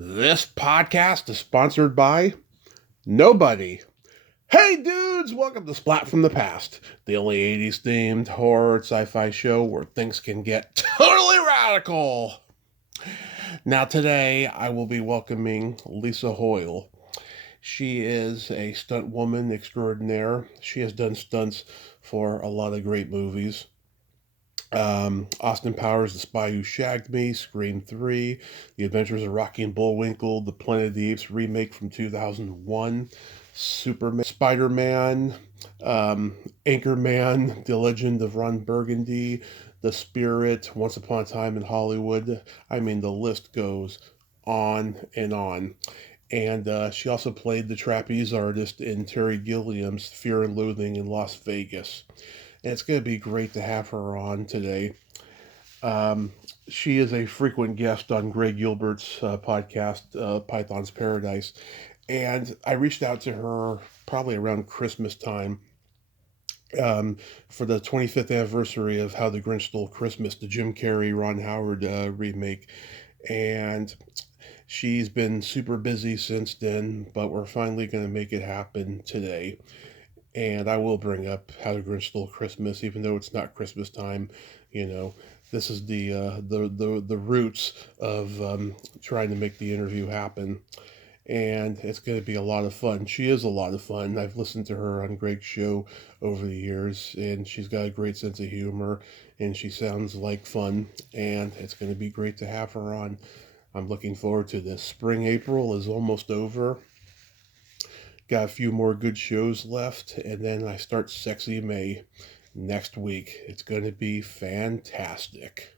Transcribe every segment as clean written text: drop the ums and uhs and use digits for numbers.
This podcast is sponsored by nobody. Hey dudes, welcome to Splat from the Past, the only 80s themed horror sci-fi show where things can get totally radical. Now today I will be welcoming Lisa Hoyle. She is a stunt woman extraordinaire. She has done stunts for a lot of great movies. Austin Powers, The Spy Who Shagged Me, Scream 3, The Adventures of Rocky and Bullwinkle, the Planet of the Apes remake from 2001, Superman, Spider-Man, Anchorman, The Legend of Ron Burgundy, The Spirit, Once Upon a Time in Hollywood. I mean, the list goes on and on. And she also played the trapeze artist in Terry Gilliam's Fear and Loathing in Las Vegas. And it's going to be great to have her on today. She is a frequent guest on Greg Gilbert's podcast, Python's Paradise. And I reached out to her probably around Christmas time for the 25th anniversary of How the Grinch Stole Christmas, the Jim Carrey, Ron Howard remake. And she's been super busy since then, but we're finally going to make it happen today. And I will bring up How the Grinch Stole Christmas, even though it's not Christmas time. You know, this is the roots of trying to make the interview happen, and it's going to be a lot of fun. She is a lot of fun. I've listened to her on Greg's show over the years, and she's got a great sense of humor, and she sounds like fun, and it's going to be great to have her on. I'm looking forward to this. Spring April is almost over. Got a few more good shows left, and then I start Sexy May next week. It's going to be fantastic.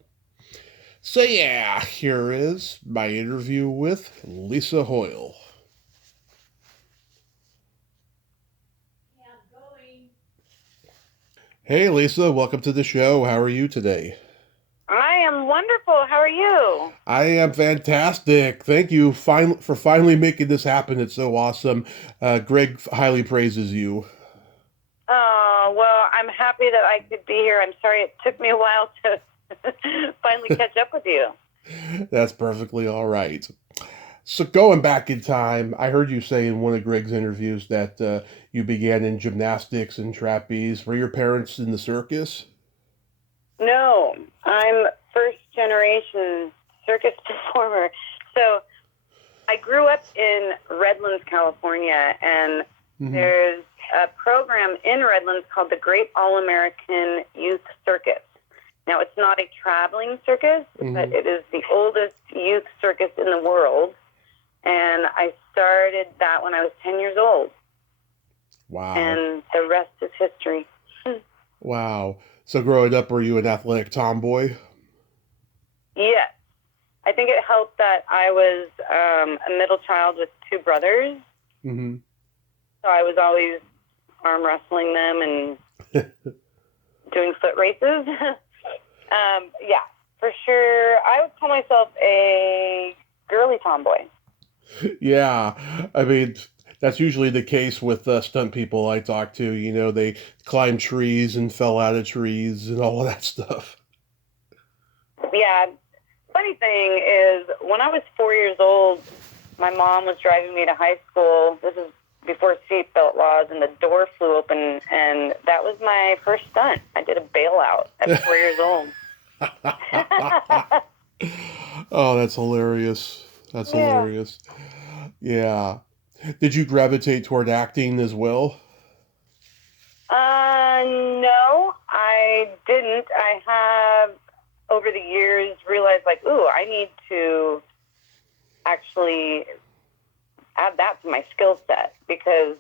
So yeah, here is my interview with Lisa Hoyle. Hey Lisa, welcome to the show. How are you today? I am wonderful. How are you? I am fantastic. Thank you for finally making this happen. It's so awesome. Greg highly praises you. Oh, well, I'm happy that I could be here. I'm sorry it took me a while to finally catch up with you. That's perfectly all right. So going back in time, I heard you say in one of Greg's interviews that you began in gymnastics and trapeze. Were your parents in the circus? No, I'm first generation circus performer. So I grew up in Redlands, California, and there's a program in Redlands called the Great All-American Youth Circus. Now, it's not a traveling circus, but it is the oldest youth circus in the world. And I started that when I was 10 years old. Wow. And the rest is history. Wow. So growing up, were you an athletic tomboy? Yes. I think it helped that I was a middle child with two brothers. Mm-hmm. So I was always arm wrestling them and doing foot races. Yeah, for sure. I would call myself a girly tomboy. Yeah. I mean, that's usually the case with stunt people I talk to. You know, they climbed trees and fell out of trees and all of that stuff. Yeah. Funny thing is, when I was 4 years old, my mom was driving me to high school. This is before seatbelt laws, and the door flew open, and that was my first stunt. I did a bailout at 4 years old. Oh, that's hilarious. That's hilarious. Yeah. Did you gravitate toward acting as well? No, I didn't. I have, over the years, realized, like, ooh, I need to actually add that to my skill set, because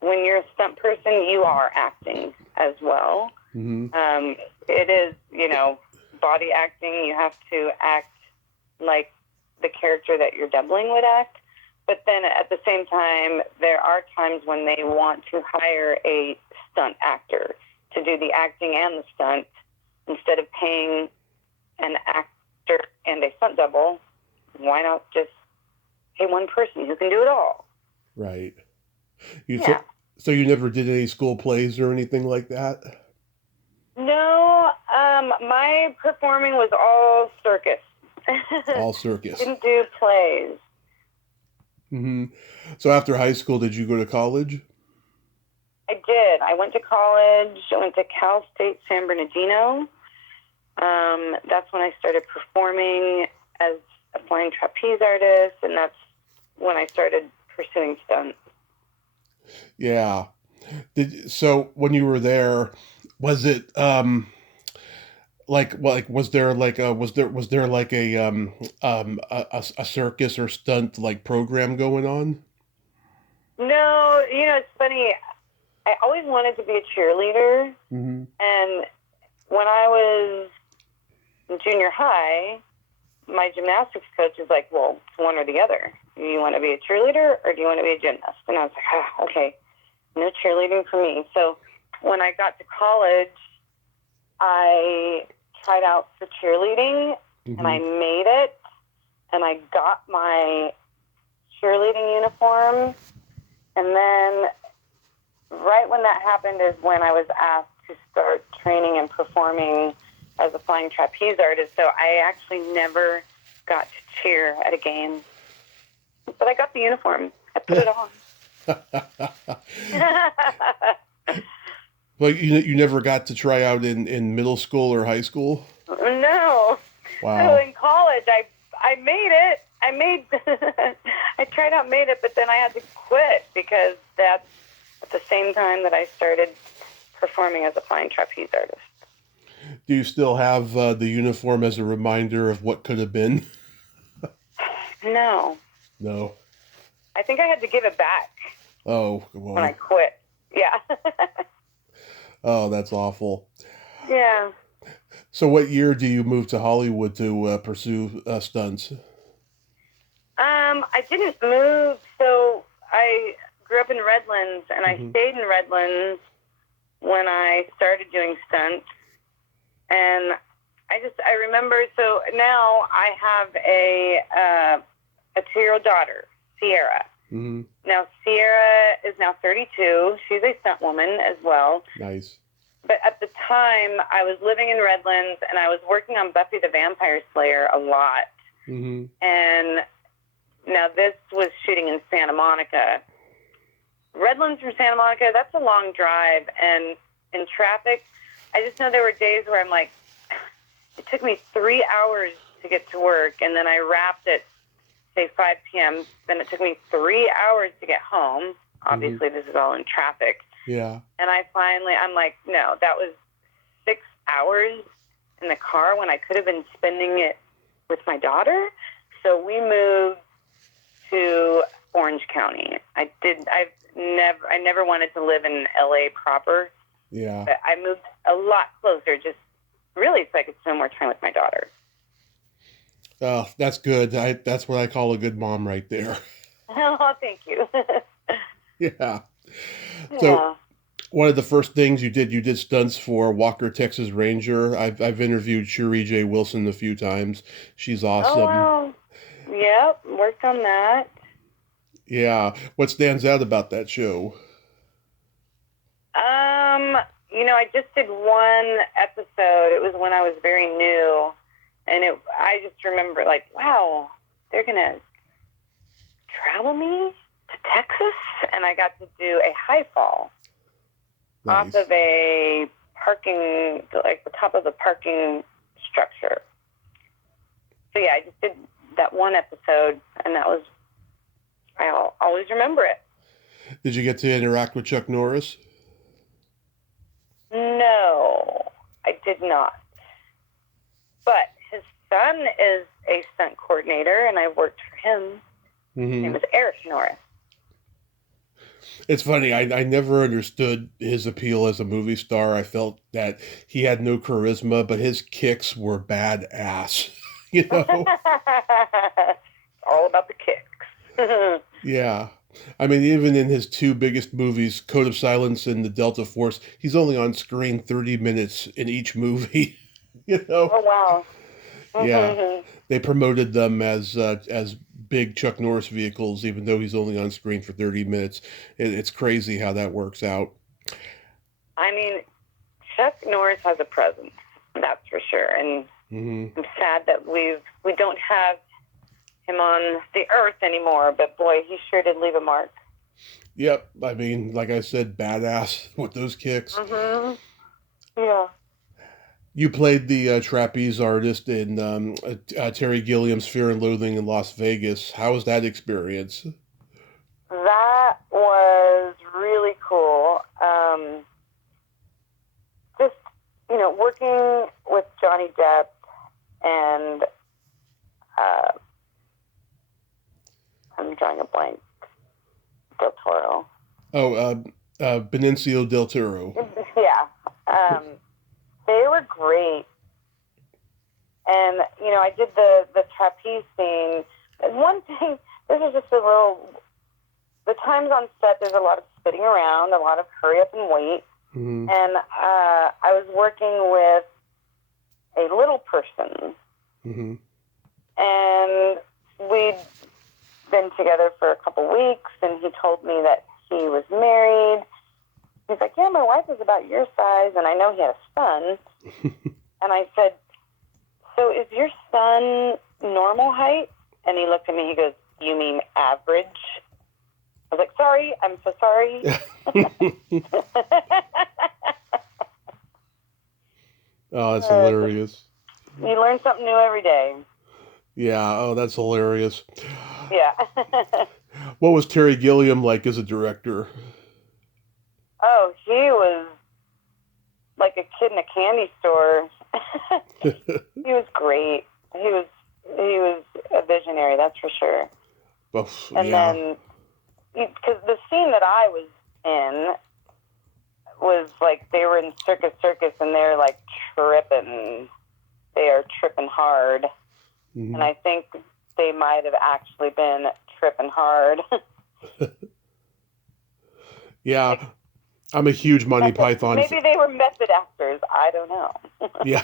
when you're a stunt person, you are acting as well. Mm-hmm. It is, body acting. You have to act like the character that you're doubling would act. But then at the same time, there are times when they want to hire a stunt actor to do the acting and the stunt instead of paying an actor and a stunt double. Why not just pay one person who can do it all? Right. So you never did any school plays or anything like that? No, my performing was all circus. All circus. Didn't do plays. Hmm. So after high school, did you go to college? I did. I went to college. I went to Cal State San Bernardino. That's when I started performing as a flying trapeze artist, and that's when I started pursuing stunts. Yeah. So when you were there, was it like was there like a circus or stunt like program going on? No, it's funny. I always wanted to be a cheerleader, Mm-hmm. and when I was in junior high, my gymnastics coach was like, well, it's one or the other. Do you want to be a cheerleader or do you want to be a gymnast? And I was like, okay, no cheerleading for me. So when I got to college, I tried out for cheerleading, and I made it, and I got my cheerleading uniform. And then right when that happened is when I was asked to start training and performing as a flying trapeze artist. So I actually never got to cheer at a game. But I got the uniform. I put it on. Well, you never got to try out in middle school or high school? No. Wow. So in college, I made it. I tried out, made it, but then I had to quit because that's at the same time that I started performing as a flying trapeze artist. Do you still have the uniform as a reminder of what could have been? No. No. I think I had to give it back Oh, when I quit. Yeah. Oh, that's awful. Yeah. So what year do you move to Hollywood to pursue stunts? I didn't move, so I grew up in Redlands, and I stayed in Redlands when I started doing stunts. And I remember, so now I have a 2-year-old daughter, Sierra. Mm-hmm. Now, Sierra is now 32. She's a stunt woman as well. Nice. But at the time, I was living in Redlands, and I was working on Buffy the Vampire Slayer a lot. Mm-hmm. And now this was shooting in Santa Monica. Redlands from Santa Monica, that's a long drive. And in traffic, I just know there were days where I'm like, it took me 3 hours to get to work, and then I wrapped at, say, 5 p.m. Then it took me 3 hours to get home. Obviously, this is all in traffic. Yeah. And I'm like, no, that was 6 hours in the car when I could have been spending it with my daughter. So we moved to Orange County. I never wanted to live in LA proper. Yeah. But I moved a lot closer, just really so I could spend more time with my daughter. Oh, that's good. That's what I call a good mom right there. Oh, thank you. Yeah. So one of the first things you did stunts for Walker, Texas Ranger. I've interviewed Cherie J. Wilson a few times. She's awesome. Oh, wow. Yep, worked on that. Yeah. What stands out about that show? I just did one episode. It was when I was very new, and I just remember, like, wow, they're gonna travel me to Texas, and I got to do a high fall off of a parking, like the top of the parking structure. So yeah, I just did that one episode, and I'll always remember it. Did you get to interact with Chuck Norris? No, I did not. But his son is a stunt coordinator, and I worked for him. Mm-hmm. His name was Eric Norris. It's funny. I never understood his appeal as a movie star. I felt that he had no charisma, but his kicks were badass. All about the kicks. Yeah. I mean, even in his two biggest movies, Code of Silence and The Delta Force, he's only on screen 30 minutes in each movie. Oh, wow. Yeah. They promoted them as big Chuck Norris vehicles, even though he's only on screen for 30 minutes. It's crazy how that works out. I mean, Chuck Norris has a presence, that's for sure. And Mm-hmm. I'm sad that we don't have him on the earth anymore, but boy, he sure did leave a mark. Yep. I mean, like I said, badass with those kicks. Mm-hmm. Yeah. You played the trapeze artist in Terry Gilliam's Fear and Loathing in Las Vegas. How was that experience? That was really cool. Just, working with Johnny Depp and I'm drawing a blank. Del Toro. Oh, Benicio del Toro. Yeah. They were great. And, I did the trapeze scene. And one thing, this is just a little, the times on set, there's a lot of spitting around, a lot of hurry up and wait. Mm-hmm. And I was working with a little person. Mm-hmm. And we'd been together for a couple weeks, and he told me that he was married. He's like, yeah, my wife is about your size, and I know he had a son. And I said, so is your son normal height? And he looked at me, he goes, you mean average? I was like, sorry, I'm so sorry. Oh, that's hilarious. You learn something new every day. Yeah, oh, that's hilarious. Yeah. What was Terry Gilliam like as a director? Oh, he was like a kid in a candy store. He was great. He was a visionary, that's for sure. And yeah. then, because the scene that I was in was like they were in Circus, and they're like tripping. They are tripping hard. Mm-hmm. And I think they might have actually been tripping hard. Yeah. I'm a huge Monty Python Maybe they were method actors. I don't know. Yeah.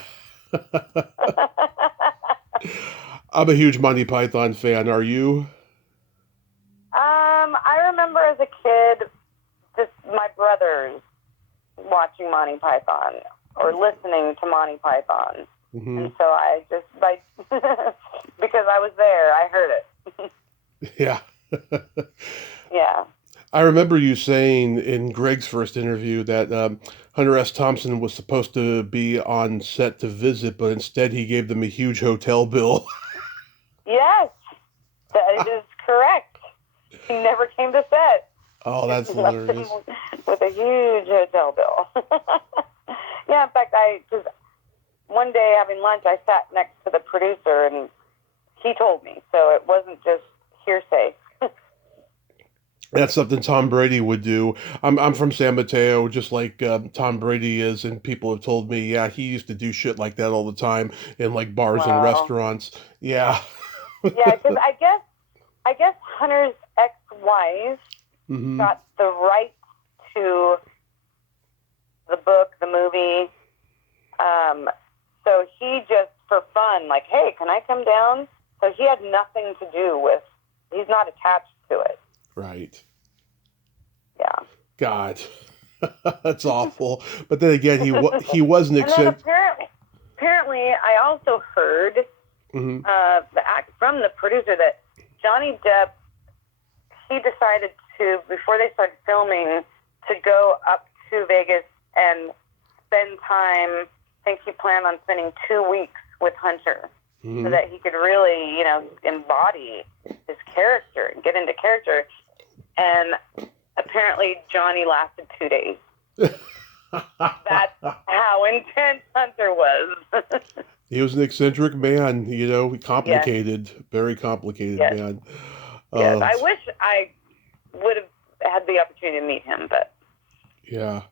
I'm a huge Monty Python fan. Are you? I remember as a kid, just my brothers watching Monty Python or listening to Monty Python. Mm-hmm. And so I just, because I was there, I heard it. Yeah. Yeah. I remember you saying in Greg's first interview that Hunter S. Thompson was supposed to be on set to visit, but instead he gave them a huge hotel bill. Yes, that is correct. He never came to set. Oh, that's hilarious. With a huge hotel bill. Yeah, in fact, because one day having lunch, I sat next to the producer, and he told me, so it wasn't just hearsay. That's something Tom Brady would do. I'm from San Mateo, just like Tom Brady is, and people have told me, yeah, he used to do shit like that all the time in like bars and restaurants. Yeah. Yeah, because I guess Hunter's ex-wife Mm-hmm. got the rights to the book, the movie. So he just, for fun, like, hey, can I come down? So he had nothing to do with, he's not attached to it. Right. Yeah. God, that's awful. But then again, he was an And then apparently, I also heard Mm-hmm. from the producer that Johnny Depp, he decided to, before they started filming, to go up to Vegas and spend time. I think he planned on spending 2 weeks with Hunter, Mm-hmm. so that he could really, embody his character and get into character. And apparently Johnny lasted 2 days. That's how intense Hunter was. He was an eccentric man, complicated, yes. Very complicated yes. man. Yes, I wish I would have had the opportunity to meet him, but yeah.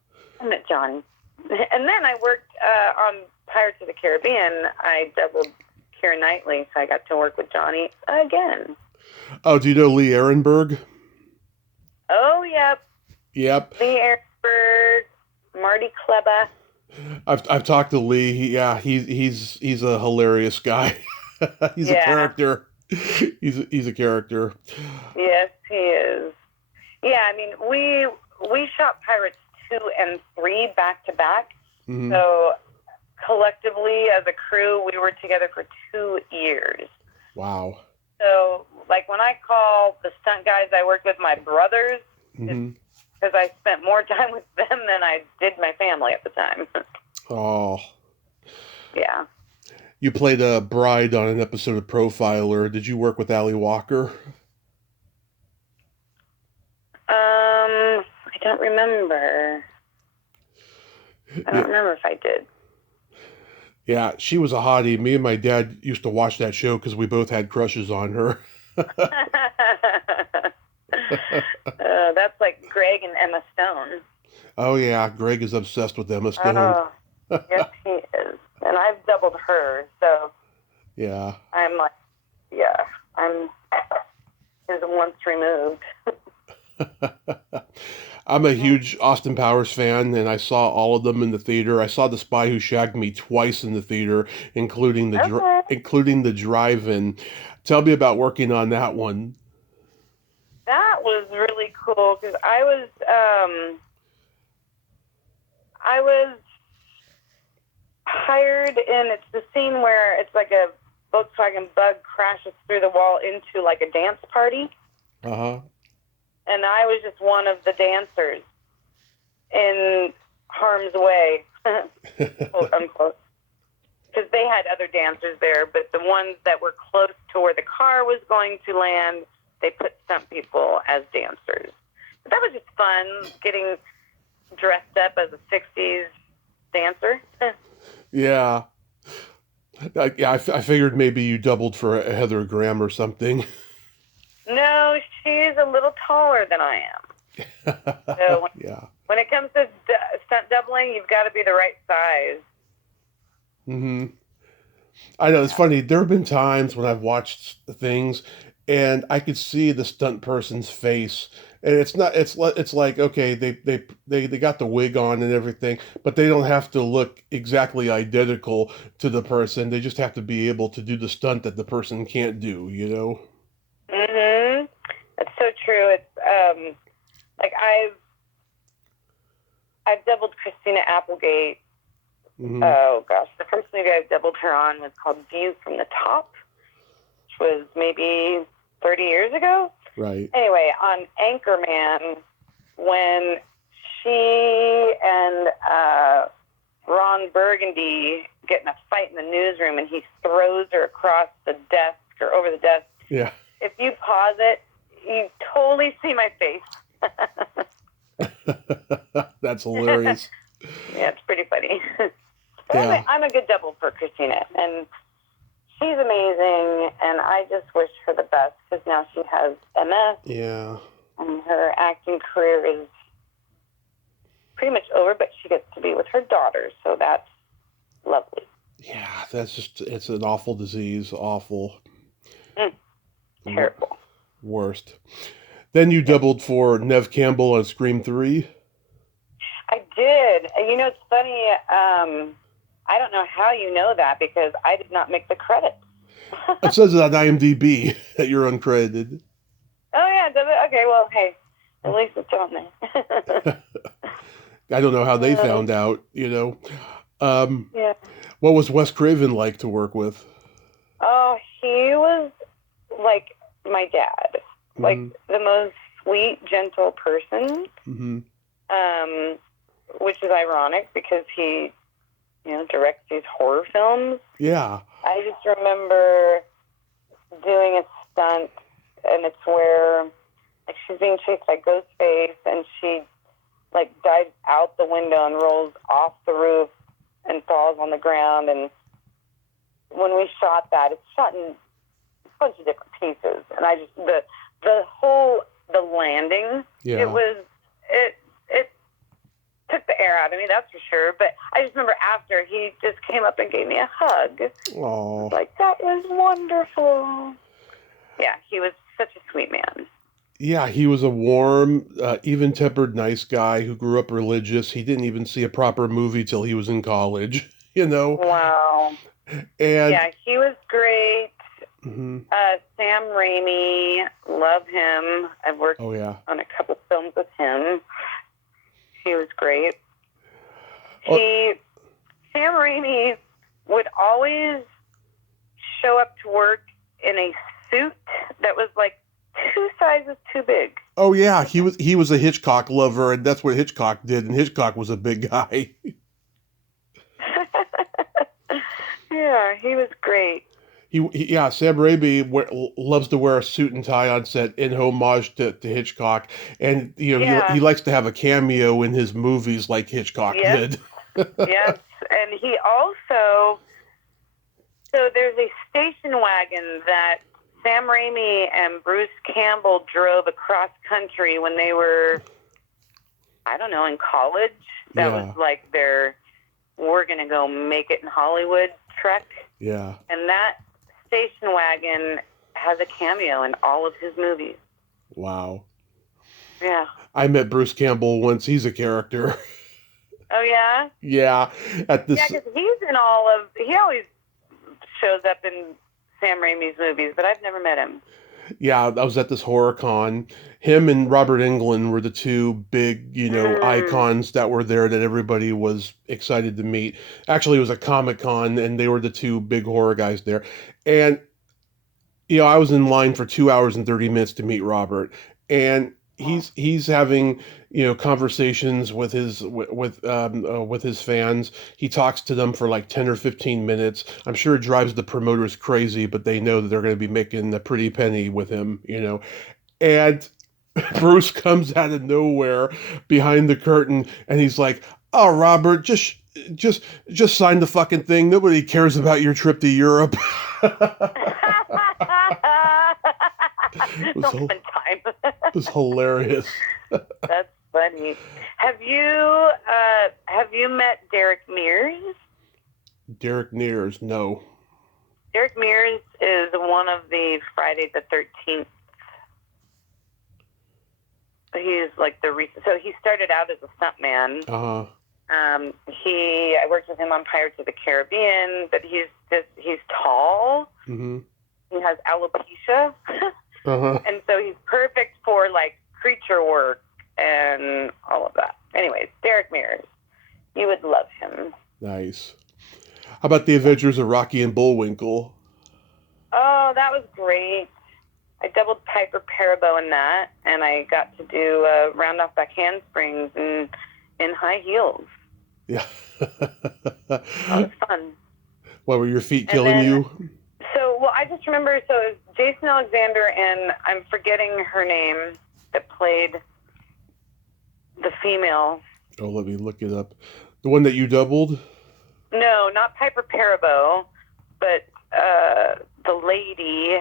I met Johnny. And then I worked on Pirates of the Caribbean. I doubled Keira Knightley, so I got to work with Johnny again. Oh, do you know Lee Ehrenberg? Oh, yep. Yep. Lee Ehrenberg, Marty Kleba. I've talked to Lee. He's a hilarious guy. He's a character. He's a character. Yes, he is. Yeah, I mean, we shot Pirates 2 and 3 back to back. Mm-hmm. So collectively as a crew, we were together for 2 years. Wow. So, like, when I call the stunt guys I worked with my brothers, Mm-hmm. because I spent more time with them than I did my family at the time. Oh. Yeah. You played a bride on an episode of Profiler. Did you work with Ali Walker? I don't remember. I don't remember if I did. Yeah, she was a hottie. Me and my dad used to watch that show because we both had crushes on her. That's like Greg and Emma Stone. Oh yeah, Greg is obsessed with Emma Stone. Oh, yes, he is. And I've doubled her, so Yeah. I'm like, yeah, I'm his once removed. I'm a huge Austin Powers fan, and I saw all of them in the theater. I saw The Spy Who Shagged Me twice in the theater, including the drive-in. Tell me about working on that one. That was really cool because I was hired in. It's the scene where it's like a Volkswagen Bug crashes through the wall into like a dance party. Uh-huh. And I was just one of the dancers in harm's way, quote unquote. Because they had other dancers there, but the ones that were close to where the car was going to land, they put stunt people as dancers. But that was just fun, getting dressed up as a 60s dancer. Yeah. I figured maybe you doubled for a Heather Graham or something. No, she's a little taller than I am. So Yeah. when it comes to stunt doubling, you've got to be the right size. Mm-hmm. I know, it's funny. There have been times when I've watched things and I could see the stunt person's face. And it's like, okay, they got the wig on and everything, but they don't have to look exactly identical to the person. They just have to be able to do the stunt that the person can't do, you know? Mm-hmm. That's so true. It's like I've doubled Christina Applegate. Mm-hmm. Oh gosh, the first movie I doubled her on was called View from the Top, which was maybe 30 years ago. Right. Anyway, on Anchorman, when she and Ron Burgundy get in a fight in the newsroom and he throws her across the desk or over the desk. Yeah. If you pause it, you totally see my face. That's hilarious. Yeah, it's pretty funny. Yeah. I'm a good double for Christina, and she's amazing, and I just wish her the best because now she has MS. Yeah. And her acting career is pretty much over, but she gets to be with her daughter, so that's lovely. Yeah, it's an awful disease. Awful. Terrible. Worst. Then you doubled for Nev Campbell on Scream 3. I did. You know, it's funny. I don't know how you know that because I did not make the credits. It says it on IMDb that you're uncredited. Oh, yeah. Does it? Okay, well, hey, at least it's on there. I don't know how they found out, you know. Yeah. What was Wes Craven like to work with? Oh, he was like my dad. Like the most sweet, gentle person. Mm-hmm. Which is ironic because he, directs these horror films. Yeah. I just remember doing a stunt, and it's where like she's being chased by Ghostface, and she like dives out the window and rolls off the roof and falls on the ground. And when we shot that, it's shot in a bunch of different pieces, and I just the landing. Yeah. It took the air out of me, that's for sure. But I just remember after he just came up and gave me a hug. Oh. Like, that was wonderful. Yeah, he was such a sweet man. Yeah, he was a warm, even-tempered, nice guy who grew up religious. He didn't even see a proper movie till he was in college, you know? Wow. And yeah, he was great. Mm-hmm. Sam Raimi, love him. I've worked on a couple films with him. He was great. He Sam Raimi would always show up to work in a suit that was like 2 sizes too big. Oh yeah, he was a Hitchcock lover, and that's what Hitchcock did. And Hitchcock was a big guy. Yeah, he was great. Yeah, Sam Raimi loves to wear a suit and tie on set in homage to Hitchcock, and he likes to have a cameo in his movies like Hitchcock did. Yes, and he also, so there's a station wagon that Sam Raimi and Bruce Campbell drove across country when they were, I don't know, in college. That was like their "we're gonna go make it in Hollywood" trek. Yeah. And that station wagon has a cameo in all of his movies. Wow. Yeah. I met Bruce Campbell once. He's a character. Oh, yeah? Yeah. Yeah, because he's in he always shows up in Sam Raimi's movies, but I've never met him. Yeah, I was at this horror con. Him and Robert Englund were the two big, icons that were there that everybody was excited to meet. Actually, it was a Comic-Con, and they were the two big horror guys there. And, I was in line for 2 hours and 30 minutes to meet Robert. And he's having, conversations with his fans. He talks to them for like 10 or 15 minutes. I'm sure it drives the promoters crazy, but they know that they're going to be making a pretty penny with him, And Bruce comes out of nowhere behind the curtain, and he's like, "Oh, Robert, just sign the fucking thing. Nobody cares about your trip to Europe." It was hilarious. That's funny. Have you met Derek Mears? Derek Mears, no. Derek Mears is one of the Friday the 13th. He's like so he started out as a stuntman. Uh-huh. I worked with him on Pirates of the Caribbean, but he's tall. Mm-hmm. He has alopecia. Uh-huh. And so he's perfect for like creature work and all of that. Anyways, Derek Mears. You would love him. Nice. How about the Adventures of Rocky and Bullwinkle? Oh, that was great. I doubled Piper Parabo in that, and I got to do round off back handsprings in high heels. Yeah. That was fun. What, were your feet killing you? So, I just remember, it was Jason Alexander, and I'm forgetting her name, that played the female. Oh, let me look it up. The one that you doubled? No, not Piper Parabo, but the lady.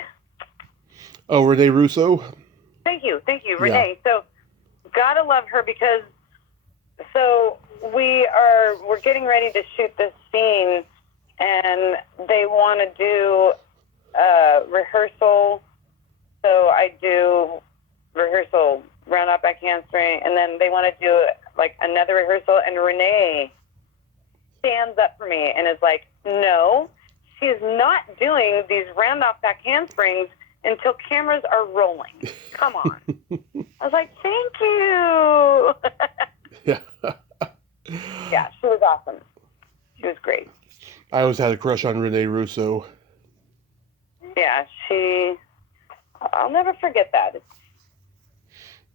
Oh, Renee Russo? Thank you, Renee. Yeah. So, gotta love her because, so we're getting ready to shoot this scene, and they want to do rehearsal. So I do rehearsal, round up back handspring, and then they want to do like another rehearsal, and Renee stands up for me and is like, "No, she is not doing these round off back handsprings until cameras are rolling. Come on." I was like, "Thank you." Yeah. Yeah, she was awesome. She was great. I always had a crush on Renee Russo. Yeah, I'll never forget that.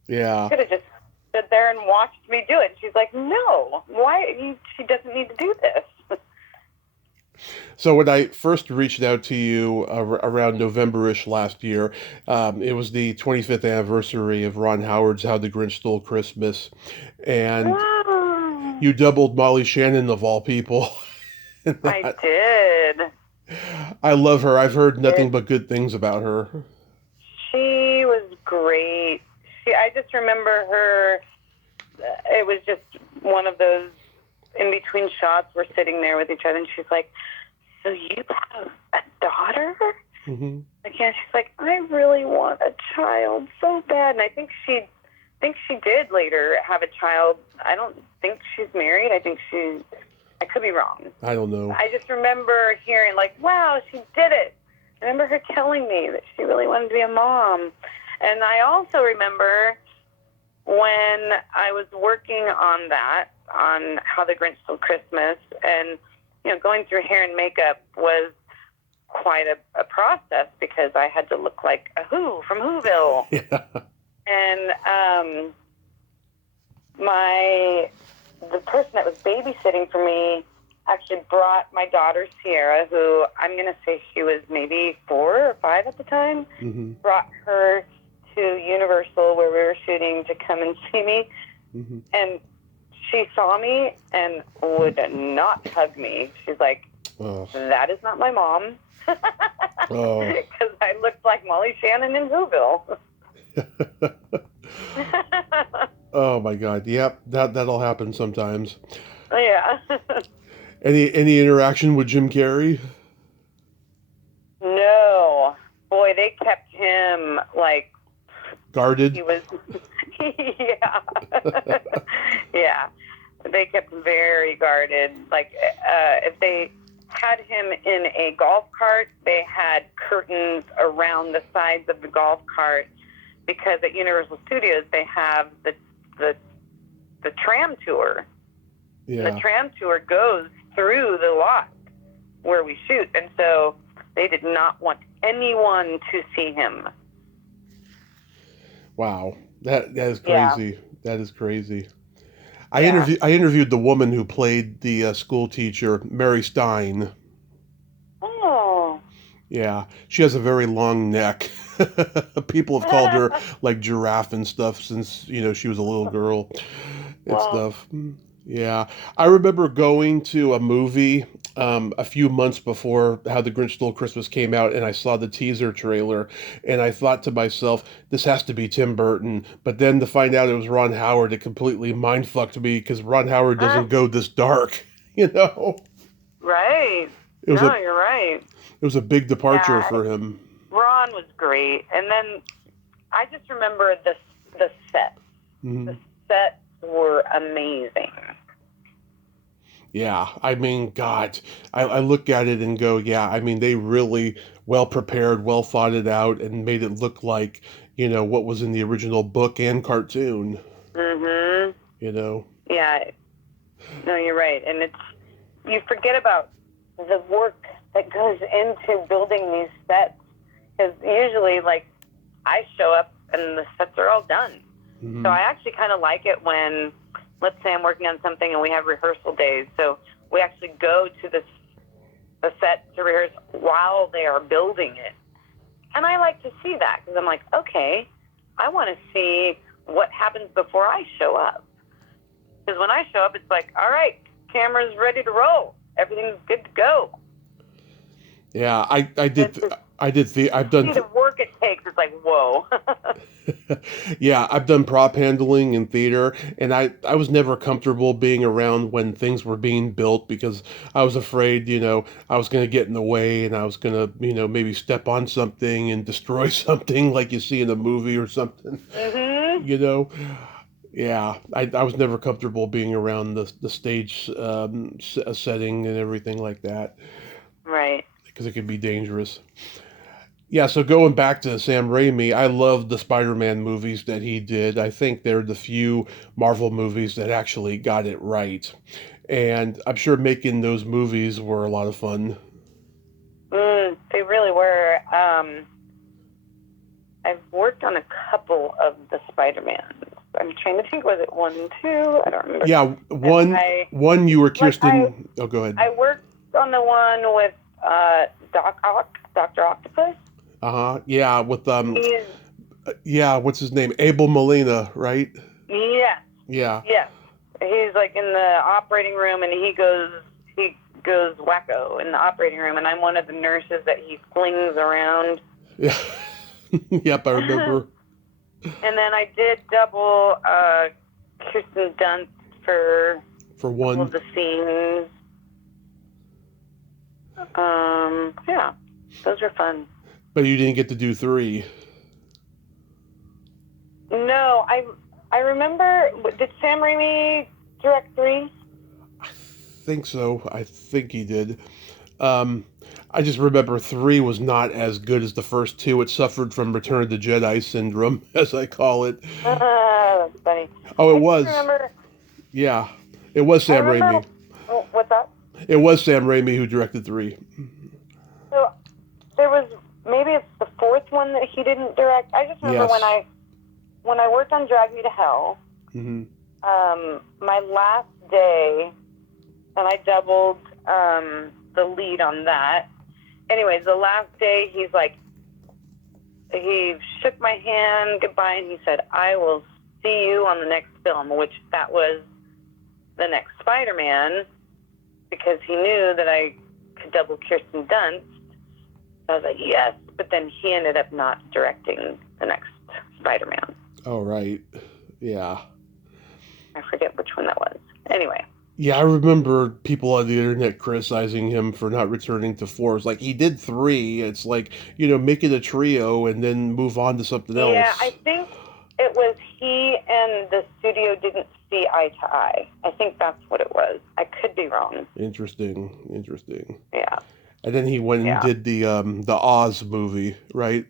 Yeah. She could have just stood there and watched me do it. She's like, "No, why? She doesn't need to do this." So when I first reached out to you around November-ish last year, it was the 25th anniversary of Ron Howard's How the Grinch Stole Christmas. And you doubled Molly Shannon, of all people. I did. I love her. I've heard nothing but good things about her. She was great. I just remember her. It was just one of those in between shots. We're sitting there with each other, and she's like, "So you have a daughter?" Mm-hmm. Again, she's like, "I really want a child so bad." And I think she did later have a child. I don't think she's married. I could be wrong. I don't know. I just remember hearing like, "Wow, she did it." I remember her telling me that she really wanted to be a mom. And I also remember when I was working on How the Grinch Stole Christmas, and going through hair and makeup was quite a process because I had to look like a Who from Whoville. Yeah. And the person that was babysitting for me actually brought my daughter Sierra, who I'm going to say she was maybe 4 or 5 at the time, Mm-hmm. brought her to Universal where we were shooting to come and see me. Mm-hmm. And she saw me and would not hug me. She's like, that is not my mom. Oh. Because I looked like Molly Shannon in Whoville. Oh my God! Yep, that'll happen sometimes. Yeah. Any interaction with Jim Carrey? No. Boy, they kept him like Guarded. he was. Yeah. Yeah. They kept him very guarded. Like if they had him in a golf cart, they had curtains around the sides of the golf cart because at Universal Studios they have the tram tour. Yeah. The tram tour goes through the lot where we shoot, and so they did not want anyone to see him. Wow, that is crazy. Yeah. That is crazy. I interviewed the woman who played the school teacher, Mary Stein. Oh. Yeah, she has a very long neck. People have called her like giraffe and stuff since she was a little girl and stuff. Yeah, I remember going to a movie a few months before How the Grinch Stole Christmas came out, and I saw the teaser trailer, and I thought to myself, this has to be Tim Burton. But then to find out it was Ron Howard, it completely mind-fucked me because Ron Howard doesn't go this dark, Right. You're right. It was a big departure for him. Ron was great. And then I just remember the sets. Mm-hmm. The sets were amazing. Yeah, I mean, God, I look at it and go, yeah, I mean, they really well prepared, well thought it out, and made it look like, what was in the original book and cartoon. Mm-hmm. Yeah. No, you're right. And you forget about the work that goes into building these sets. Because usually, I show up and the sets are all done. Mm-hmm. So I actually kind of like it when, let's say I'm working on something and we have rehearsal days. So we actually go to the set to rehearse while they are building it. And I like to see that because I'm like, okay, I want to see what happens before I show up. Because when I show up, it's like, all right, camera's ready to roll. Everything's good to go. Yeah, I've done see the work it takes. It's like, whoa. Yeah, I've done prop handling in theater, and I was never comfortable being around when things were being built because I was afraid, I was going to get in the way and I was going to, maybe step on something and destroy something like you see in a movie or something. Mm-hmm. Yeah, I was never comfortable being around the stage setting and everything like that. Right. Because it could be dangerous. Yeah, so going back to Sam Raimi, I love the Spider-Man movies that he did. I think they're the few Marvel movies that actually got it right. And I'm sure making those movies were a lot of fun. They really were. I've worked on a couple of the Spider-Mans. I'm trying to think, was it 1 and 2? I don't remember. Yeah, one you were Kirsten... go ahead. I worked on the one with Dr. Octopus. Yeah, with what's his name? Abel Molina, right? Yeah. Yeah. Yeah. He's in the operating room and he goes wacko in the operating room, and I'm one of the nurses that he flings around. Yeah. Yep, I remember. And then I did double Kirsten Dunst for one of the scenes. Yeah, those were fun. But you didn't get to do 3. No, I remember. Did Sam Raimi direct 3? I think so. I think he did. I just remember 3 was not as good as the first 2. It suffered from Return of the Jedi syndrome, as I call it. That's funny. Oh, it was. Remember? Yeah, it was Sam Raimi. Oh, what's that? It was Sam Raimi who directed 3. So there was, maybe it's the 4th one that he didn't direct. I just remember Yes. when I worked on Drag Me to Hell, Mm-hmm. my last day, and I doubled the lead on that. Anyways, the last day, he shook my hand goodbye, and he said, "I will see you on the next film," which that was the next Spider-Man, because he knew that I could double Kirsten Dunst. So I was like, yes, but then he ended up not directing the next Spider-Man. Oh, right. Yeah. I forget which one that was. Anyway. Yeah, I remember people on the internet criticizing him for not returning to 4. It's like, he did 3. It's like, make it a trio and then move on to something else. Yeah, I think it was he and the studio didn't see eye to eye. I think that's what it was. I could be wrong. Interesting. Yeah. And then he went and did the Oz movie, right?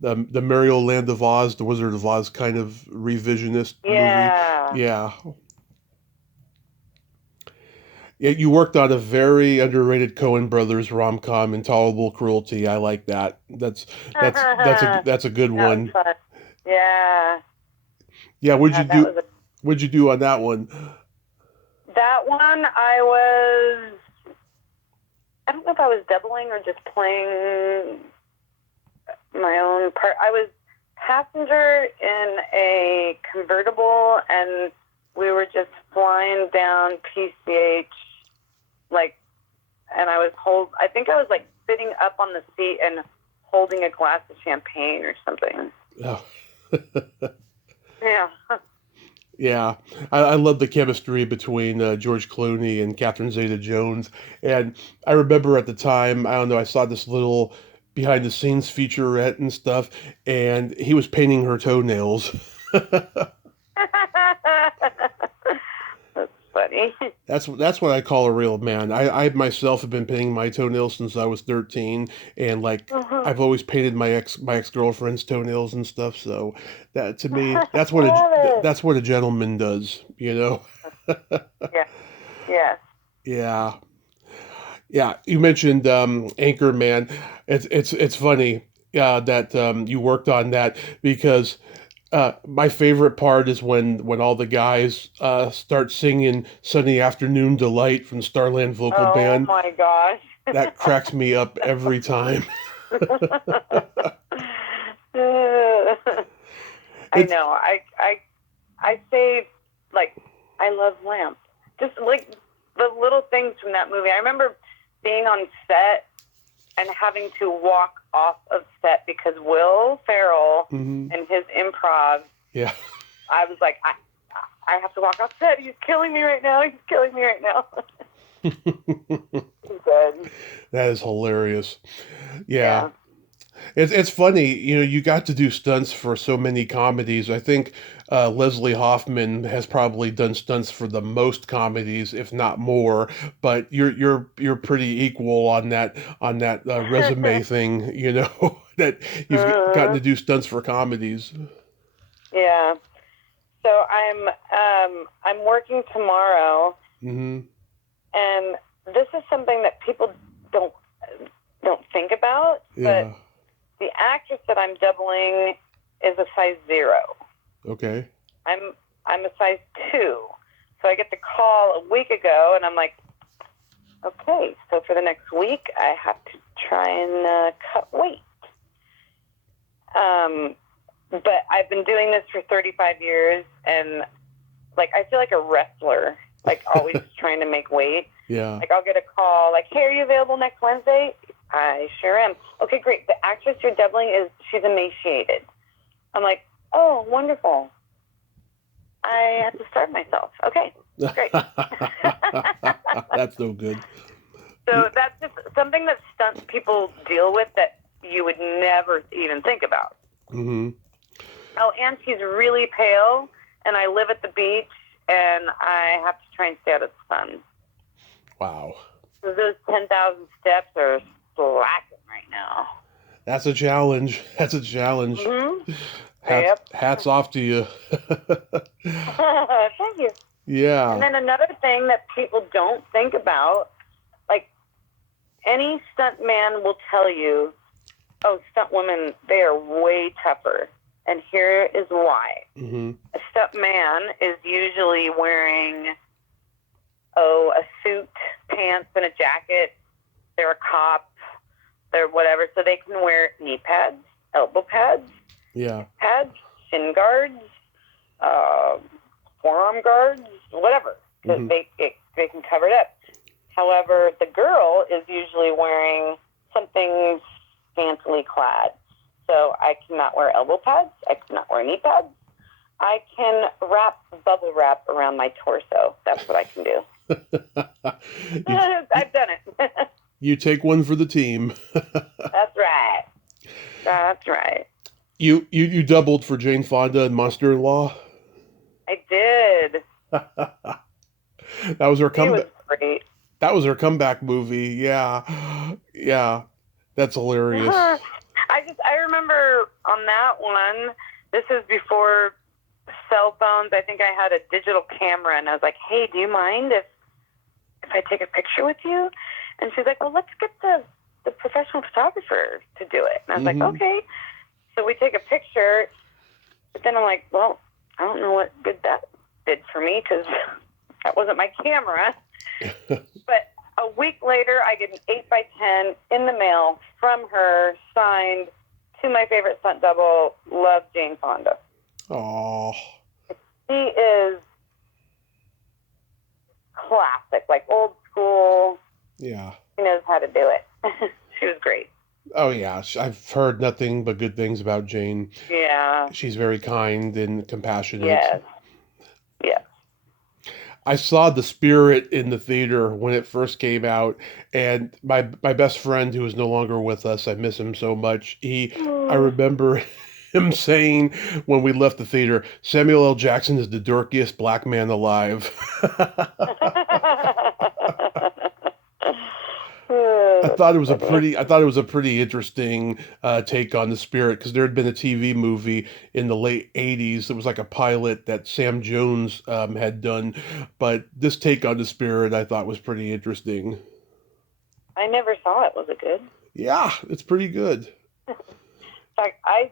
The Mario Land of Oz, the Wizard of Oz kind of revisionist movie. Yeah. Yeah, you worked on a very underrated Coen Brothers rom-com, Intolerable Cruelty. I like that. That's a good one. That was fun. Yeah. Yeah, what'd you do on that one? That one I don't know if I was doubling or just playing my own part. I was passenger in a convertible, and we were just flying down PCH, and I think I was sitting up on the seat and holding a glass of champagne or something. Oh. Yeah. Yeah, I love the chemistry between George Clooney and Catherine Zeta-Jones. And I remember at the time, I don't know, I saw this little behind-the-scenes featurette and stuff, and he was painting her toenails. That's funny. That's what I call a real man. I myself have been painting my toenails since I was 13, and I've always painted my ex-girlfriend's toenails and stuff. So that, to me, that's what a gentleman does, Yeah. Yes. Yeah. Yeah. You mentioned Anchorman. It's funny that you worked on that, because my favorite part is when all the guys start singing "Sunny Afternoon Delight" from Starland Vocal Band. Oh my gosh. That cracks me up every time. I know. I say, I love Lamp. Just the little things from that movie. I remember being on set and having to walk off of set because Will Ferrell and his improv. Yeah. I was like, I have to walk off set. He's killing me right now. He's good. That is hilarious. Yeah. It's funny, you got to do stunts for so many comedies. I think Leslie Hoffman has probably done stunts for the most comedies, if not more. But you're pretty equal on that resume thing, that you've gotten to do stunts for comedies. Yeah. So I'm working tomorrow, and this is something that people don't think about, but the actress that I'm doubling is a size 0. Okay. I'm a size 2. So I get the call a week ago, and I'm like, okay, so for the next week, I have to try and cut weight. But I've been doing this for 35 years, and I feel like a wrestler, always trying to make weight. Yeah. I'll get a call, hey, are you available next Wednesday? I sure am. Okay, great. The actress you're doubling she's emaciated. I'm like, oh, wonderful. I have to starve myself. Okay, great. That's no good. So that's just something that stunt people deal with that you would never even think about. Mm-hmm. Oh, and she's really pale, and I live at the beach, and I have to try and stay out of the sun. Wow. So those 10,000 steps are slacking right now. That's a challenge. Mm-hmm. Hats off to you. Thank you. Yeah. And then another thing that people don't think about, like any stunt man will tell you, oh, stunt women, they are way tougher. And here is why. Mm-hmm. A stunt man is usually wearing, a suit, pants, and a jacket. They're a cop. They're whatever. So they can wear knee pads, elbow pads, Yeah. pads, shin guards, forearm guards, whatever. Because they can cover it up. However, the girl is usually wearing something scantily clad. So I cannot wear elbow pads. I cannot wear knee pads. I can bubble wrap around my torso. That's what I can do. I've done it. You take one for the team. That's right. That's right. You doubled for Jane Fonda in Monster-in-Law. I did. That was her She comeback. was great. That was her comeback movie. Yeah. Yeah. That's hilarious. I remember on that one, this is before cell phones. I think I had a digital camera, and I was like, hey, do you mind if I take a picture with you? And she's like, well, let's get the professional photographer to do it. And I was like, okay. So we take a picture, but then I'm like, well, I don't know what good that did for me because that wasn't my camera. But a week later, I get an 8x10 in the mail from her, signed, to my favorite stunt double, love Jane Fonda. Oh. She is classic, like old school. Yeah. She knows how to do it. She was great. Oh, yeah. I've heard nothing but good things about Jane. Yeah. She's very kind and compassionate. Yes. Yes. I saw The Spirit in the theater when it first came out, and my best friend, who is no longer with us, I miss him so much. I remember him saying when we left the theater, Samuel L. Jackson is the dorkiest black man alive. I thought it was a pretty interesting take on The Spirit, because there had been a TV movie in the late '80s. It was like a pilot that Sam Jones had done, but this take on The Spirit I thought was pretty interesting. I never saw it. Was it good? Yeah, it's pretty good. In fact, I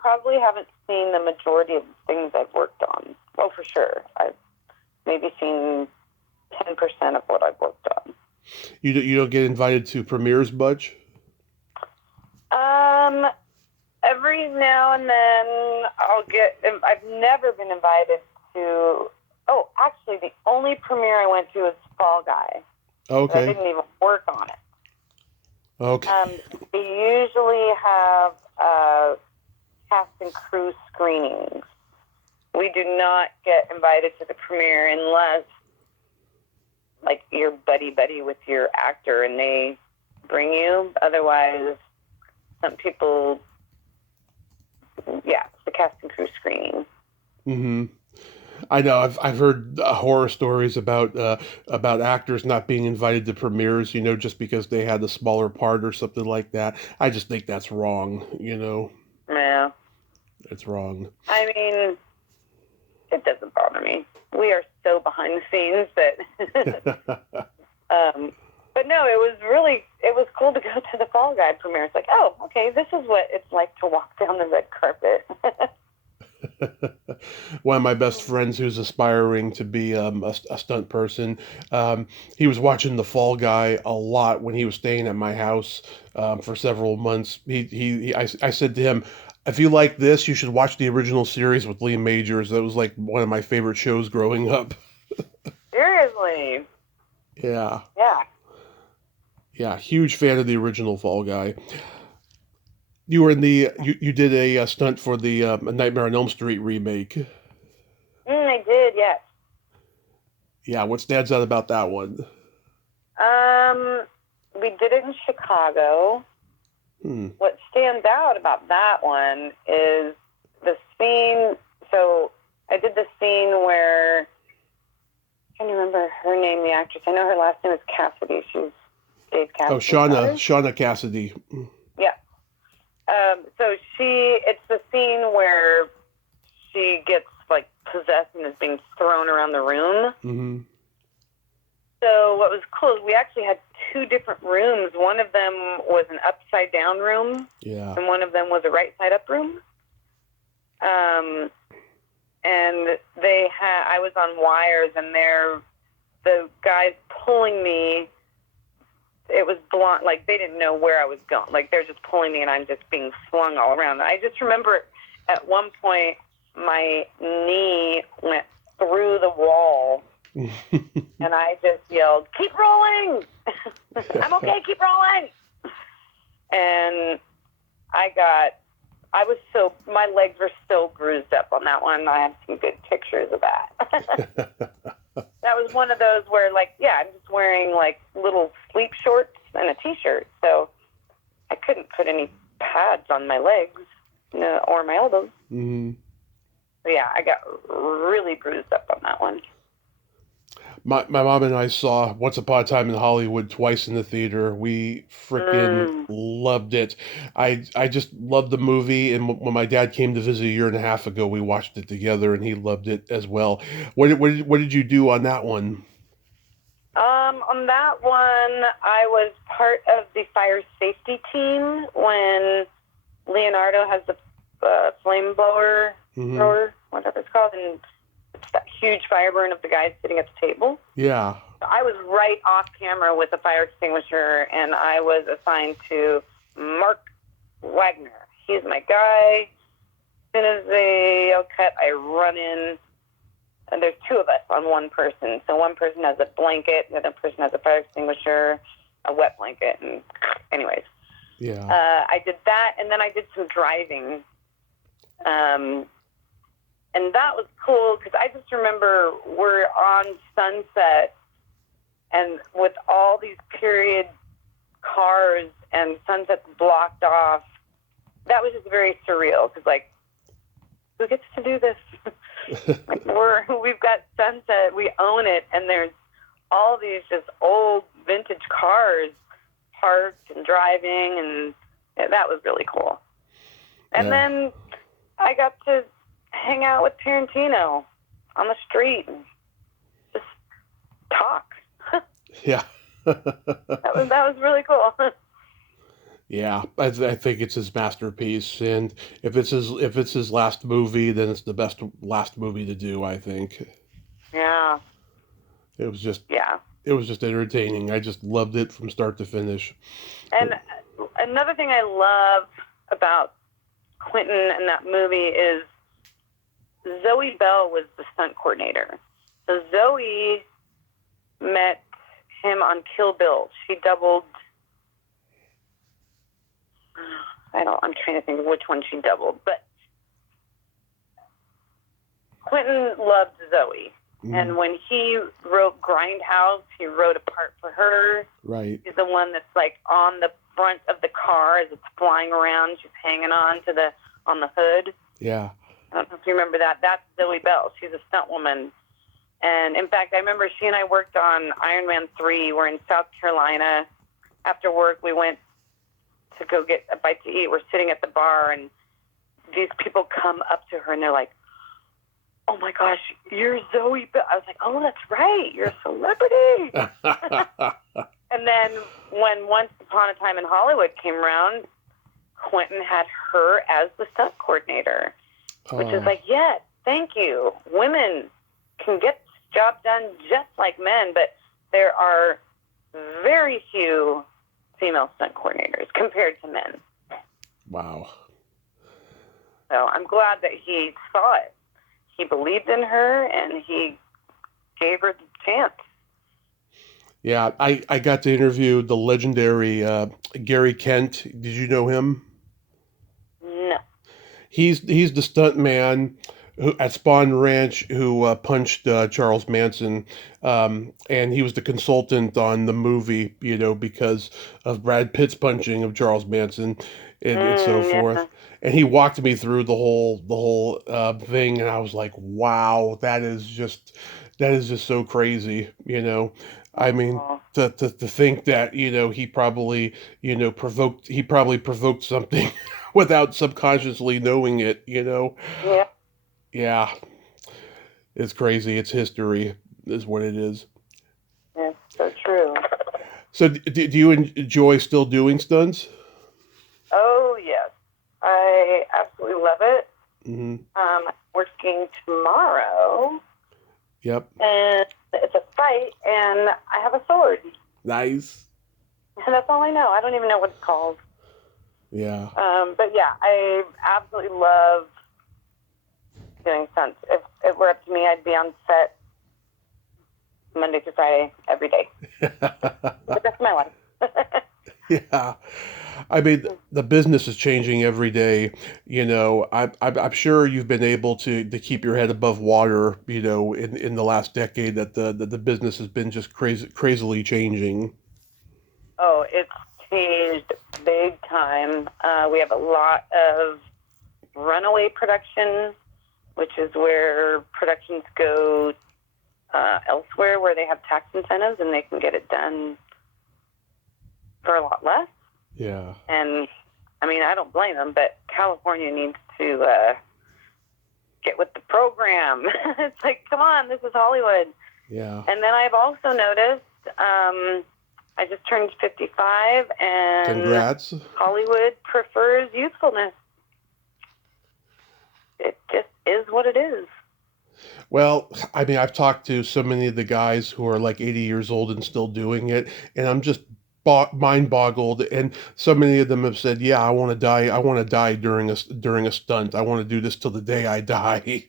probably haven't seen the majority of the things I've worked on. Oh, for sure. I've maybe seen 10% of what I've worked on. You don't get invited to premieres much? Every now and then I've never been invited to, actually the only premiere I went to was Fall Guy. Okay. I didn't even work on it. Okay. We usually have cast and crew screenings. We do not get invited to the premiere unless, like, you're buddy with your actor and they bring you. Otherwise, some people, it's the cast and crew screening. Mm-hmm. I know. I've heard horror stories about actors not being invited to premieres, just because they had a smaller part or something like that. I just think that's wrong. Yeah. It's wrong. I mean, it doesn't bother me. We are so behind the scenes that. But no, it was cool to go to the Fall Guy premiere. It's like, oh, okay, this is what it's like to walk down the red carpet. One of my best friends who's aspiring to be a stunt person, he was watching The Fall Guy a lot when he was staying at my house for several months. I said to him, if you like this, you should watch the original series with Liam Majors. That was like one of my favorite shows growing up. Seriously. Yeah. Yeah. Yeah, huge fan of the original Fall Guy. You were you did a stunt for the Nightmare on Elm Street remake. I did, yes. Yeah, what stands out about that one? We did it in Chicago. What stands out about that one is the scene. So I did the scene where, I can't remember her name, the actress. I know her last name is Cassidy. She's Dave Cassidy. Oh, Shauna Cassidy. Yeah. So it's the scene where she gets like possessed dust and is being thrown around the room. Mm-hmm. So what was cool is we actually had 2 different rooms. One of them was an upside down room, Yeah. and one of them was a right side up room. And I was on wires, and the guys pulling me, it was blunt, like they didn't know where I was going. Like they're just pulling me and I'm just being flung all around. I just remember at one point my knee went through the wall and I just yelled, "Keep rolling!" "I'm okay, keep rolling!" And my legs were so bruised up on that one. I have some good pictures of that. That was one of those where, like, I'm just wearing, like, little sleep shorts and a T-shirt, so I couldn't put any pads on my legs or my elbows. Mm-hmm. So, I got really bruised up on that one. My mom and I saw Once Upon a Time in Hollywood twice in the theater. We freaking loved it. I just loved the movie, and when my dad came to visit a year and a half ago, we watched it together, and he loved it as well. What did you do on that one? On that one, I was part of the fire safety team when Leonardo has the flame blower, thrower, whatever it's called, and it's that huge fire burn of the guys sitting at the table. Yeah. So I was right off camera with a fire extinguisher, and I was assigned to Mark Wagner. He's my guy. As soon as they yell cut, I run in. And there's 2 of us on one person. So one person has a blanket, the other person has a fire extinguisher, a wet blanket, and anyways. Yeah. I did that, and then I did some driving. And that was cool, because I just remember we're on Sunset, and with all these period cars, and Sunset's blocked off, that was just very surreal, because, like, who gets to do this? Like we've got Sunset, we own it, and there's all these just old vintage cars parked and driving, and that was really cool. And then I got to hang out with Tarantino on the street and just talk. Yeah. that was really cool. Yeah, I think it's his masterpiece, and if it's his last movie, then it's the best last movie to do, I think. Yeah. It was just entertaining. I just loved it from start to finish. And another thing I love about Quentin and that movie is Zoe Bell was the stunt coordinator. So Zoe met him on Kill Bill. She doubled. I'm trying to think of which one she doubled, but Quentin loved Zoe. And when he wrote Grindhouse, he wrote a part for her. Right. She's the one that's like on the front of the car as it's flying around. She's hanging on the hood. Yeah. I don't know if you remember that. That's Zoe Bell. She's a stunt woman. And in fact, I remember she and I worked on Iron Man 3. We're in South Carolina. After work, we went to go get a bite to eat. We're sitting at the bar, and these people come up to her, and they're like, "Oh my gosh, you're Zoe Bell." I was like, "Oh, that's right. You're a celebrity." And then when Once Upon a Time in Hollywood came around, Quentin had her as the stunt coordinator, which is like, yes, thank you. Women can get this job done just like men, but there are very few female stunt coordinators compared to men. Wow. So I'm glad that he saw it. He believed in her, and he gave her the chance. Yeah, I got to interview the legendary Gary Kent. Did you know him? No. He's the stunt man at Spawn Ranch who punched Charles Manson, and he was the consultant on the movie, because of Brad Pitt's punching of Charles Manson, and so forth. And he walked me through the whole thing, and I was like, "Wow, that is just so crazy," I mean, to think that he probably provoked something without subconsciously knowing it. Yeah. Yeah. It's crazy. It's history, is what it is. It's so true. So, do you enjoy still doing stunts? Oh, yes. I absolutely love it. Mm-hmm. Working tomorrow, Yep. and it's a fight, and I have a sword. Nice. And that's all I know. I don't even know what it's called. Yeah. But yeah, I absolutely love doing stunts. If it were up to me, I'd be on set Monday through Friday every day. But that's my life. Yeah. I mean, the business is changing every day. I'm sure you've been able to keep your head above water, in the last decade that the business has been just crazily changing. Oh, it's changed big time. We have a lot of runaway production, which is where productions go elsewhere where they have tax incentives and they can get it done for a lot less. Yeah. And I mean, I don't blame them, but California needs to get with the program. It's like, come on, this is Hollywood. Yeah. And then I've also noticed, I just turned 55, and Congrats. Hollywood prefers youthfulness. It just is what it is. Well, I mean, I've talked to so many of the guys who are like 80 years old and still doing it, and I'm just mind boggled. And so many of them have said, "Yeah, I want to die. I want to die during a stunt. I want to do this till the day I die."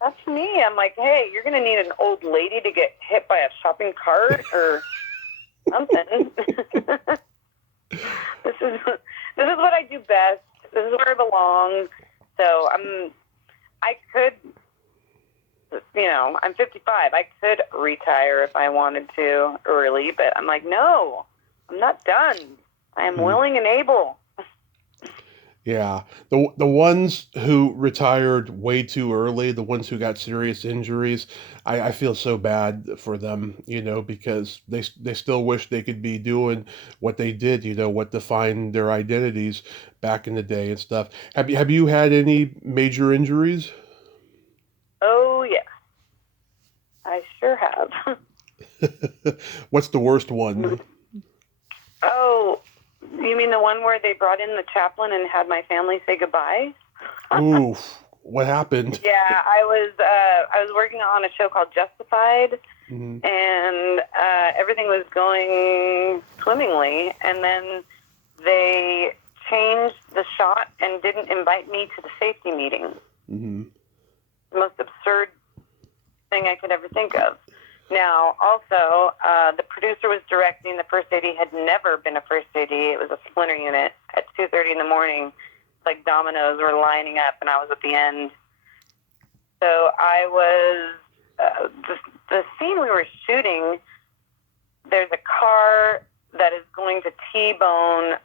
That's me. I'm like, hey, you're going to need an old lady to get hit by a shopping cart or something. This is what I do best. This is where I belong. So I'm 55. I could retire if I wanted to early, but I'm like, no, I'm not done. I am willing and able. Yeah, the ones who retired way too early, the ones who got serious injuries, I feel so bad for them, because they still wish they could be doing what they did, what defined their identities back in the day and stuff. Have you had any major injuries? Oh, yeah, I sure have. What's the worst one? Oh, you mean the one where they brought in the chaplain and had my family say goodbye? Oof, what happened? Yeah, I was working on a show called Justified, Mhm. and everything was going swimmingly, and then they changed the shot and didn't invite me to the safety meeting. Mm-hmm. The most absurd thing I could ever think of. Now, also, the producer was directing. The first AD had never been a first AD. It was a splinter unit at 2:30 in the morning. Like dominoes were lining up, and I was at the end. So I was, the scene we were shooting, there's a car that is going to T-bone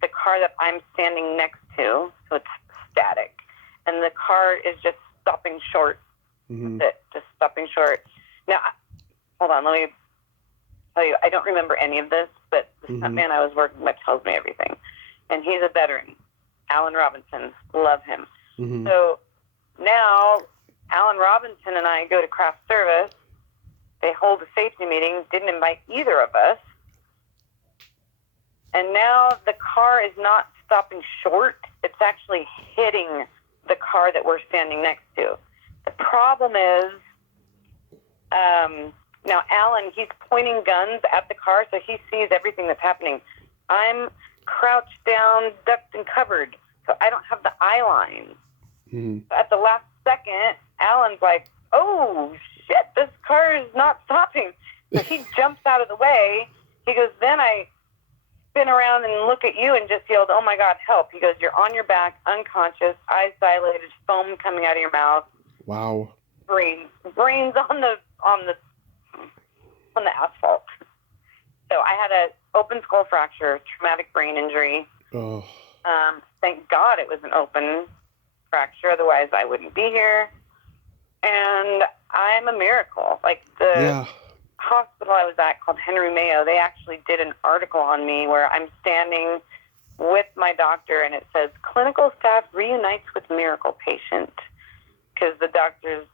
the car that I'm standing next to, so it's static. And the car is just stopping short. Mm-hmm. That's it, just stopping short. Now, hold on, let me tell you, I don't remember any of this, but the stuntman I was working with tells me everything. And he's a veteran, Alan Robinson. Love him. Mm-hmm. So now, Alan Robinson and I go to craft service. They hold a safety meeting, didn't invite either of us. And now the car is not stopping short. It's actually hitting the car that we're standing next to. The problem is, now Alan, he's pointing guns at the car, so he sees everything that's happening. I'm crouched down, ducked and covered, so I don't have the eye line. Mm-hmm. At the last second, Alan's like, oh, shit, this car is not stopping. So he jumps out of the way. He goes, then I spin around and look at you and just yelled, oh, my God, help. He goes, you're on your back, unconscious, eyes dilated, foam coming out of your mouth. Wow. Brains on the asphalt. So I had an open skull fracture, traumatic brain injury. Oh. Thank God it was an open fracture, otherwise I wouldn't be here. And I'm a miracle. Like the hospital I was at called Henry Mayo, they actually did an article on me where I'm standing with my doctor and it says, clinical staff reunites with miracle patient. Because the doctors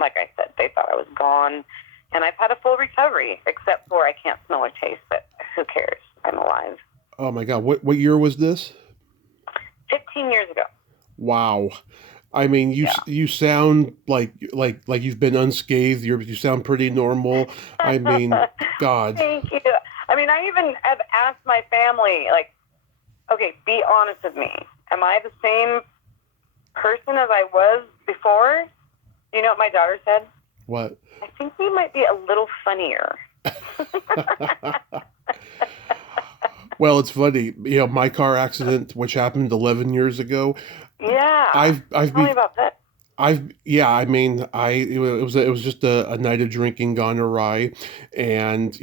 like I said, they thought I was gone. And I've had a full recovery, except for I can't smell or taste, but who cares? I'm alive. Oh my God. What year was this? 15 years ago. Wow. I mean, Yeah. you sound like you've been unscathed. You sound pretty normal. I mean, God. Thank you. I mean, I even have asked my family, like, okay, be honest with me. Am I the same person as I was before? You know what my daughter said? What? I think we might be a little funnier. Well, it's funny. My car accident, which happened 11 years ago. Yeah. Tell me about that. I mean, it was just a night of drinking gone awry, and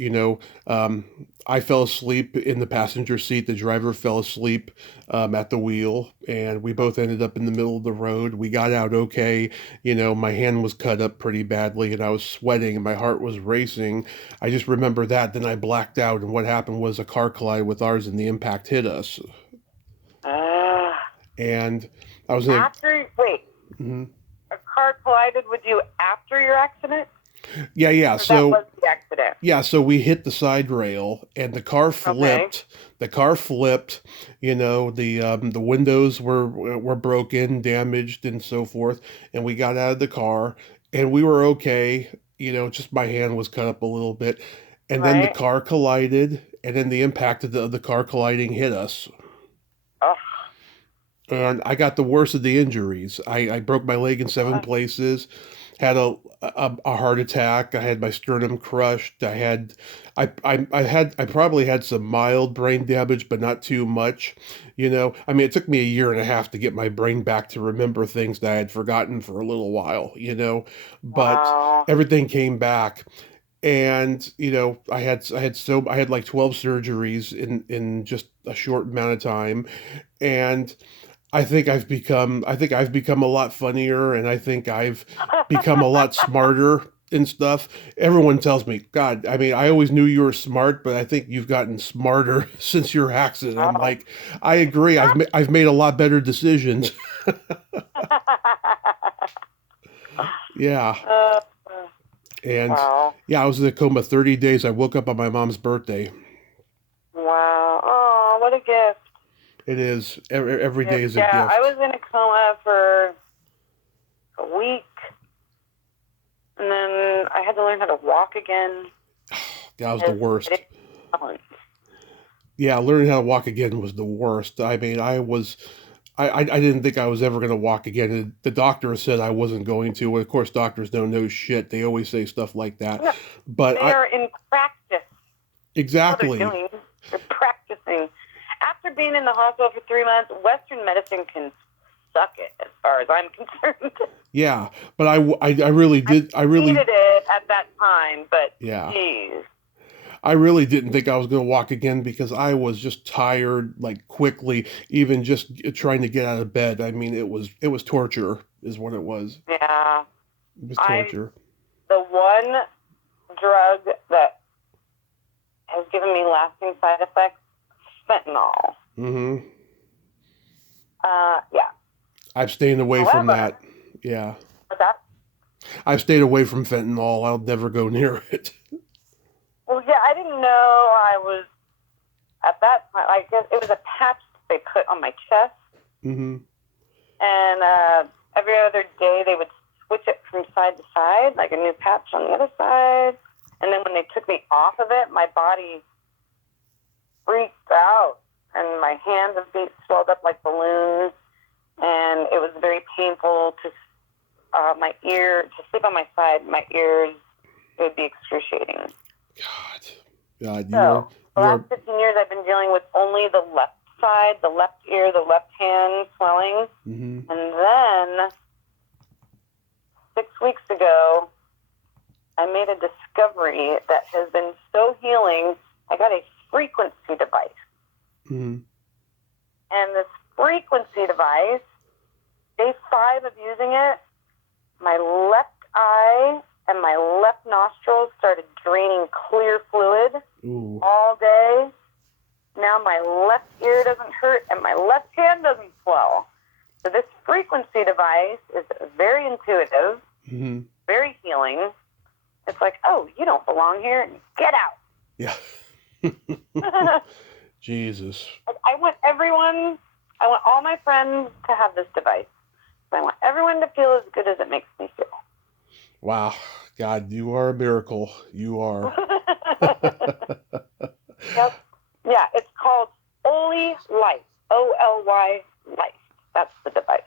I fell asleep in the passenger seat. The driver fell asleep at the wheel, and we both ended up in the middle of the road. We got out okay. My hand was cut up pretty badly, and I was sweating, and my heart was racing. I just remember that. Then I blacked out, and what happened was a car collided with ours, and the impact hit us. And I was in wait. Mm-hmm. A car collided with you after your accident? Yeah. Or So that was the accident. Yeah, so we hit the side rail, and the car flipped. Okay. The car flipped. The windows were broken, damaged, and so forth. And we got out of the car, and we were okay. Just my hand was cut up a little bit, and then the Right. car collided, and then the impact of the car colliding hit us. Oh. And I got the worst of the injuries. I broke my leg in 7 places, had a heart attack. I had my sternum crushed. I probably had some mild brain damage, but not too much. I mean, it took me a year and a half to get my brain back to remember things that I had forgotten for a little while. But Wow. everything came back. And I had like 12 surgeries in just a short amount of time, and I think I've become a lot funnier, and I think I've become a lot smarter and stuff. Everyone tells me, God, I mean, I always knew you were smart, but I think you've gotten smarter since your accident. I'm like, I agree. I've made a lot better decisions. Yeah. And Wow. yeah, I was in a coma 30 days. I woke up on my mom's birthday. Wow. Oh, what a gift. It is. Every day is a Yeah, gift. I was in a coma for a week, and then I had to learn how to walk again. That was the worst. Yeah, learning how to walk again was the worst. I mean, I didn't think I was ever going to walk again. And the doctor said I wasn't going to. And of course, doctors don't know shit. They always say stuff like that. Yeah, But they are in practice. Exactly. They're practicing. After being in the hospital for 3 months, Western medicine can suck it, as far as I'm concerned. Yeah, but I really did. I really needed it at that time, but yeah. Geez. I really didn't think I was going to walk again because I was just tired, like quickly, even just trying to get out of bed. I mean, it was torture, is what it was. Yeah. It was torture. The one drug that has given me lasting side effects, fentanyl. Mm-hmm. Yeah. I've stayed away from that. Yeah. What's that? I've stayed away from fentanyl. I'll never go near it. Well, yeah, I didn't know I was, at that point, I guess it was a patch they put on my chest. Mm-hmm. And every other day they would switch it from side to side, like a new patch on the other side. And then when they took me off of it, my body freaked out. And my hands and feet swelled up like balloons. And it was very painful to my ear, to sleep on my side, my ears, it would be excruciating. God, so, the last 15 years I've been dealing with only the left side, the left ear, the left hand swelling. Mm-hmm. And then 6 weeks ago, I made a discovery that has been so healing. I got a frequency device. Mm-hmm. And this frequency device, day 5 of using it, my left eye and my left nostril started draining clear fluid. Ooh. All day. Now my left ear doesn't hurt and my left hand doesn't swell. So this frequency device is very intuitive. Mm-hmm. Very healing. It's like, oh, you don't belong here. Get Yeah. out. Jesus. I want all my friends to have this device. I want everyone to feel as good as it makes me feel. Wow. God, you are a miracle. You are. Yep. Yeah, it's called Oly Life. Oly Life. That's the device.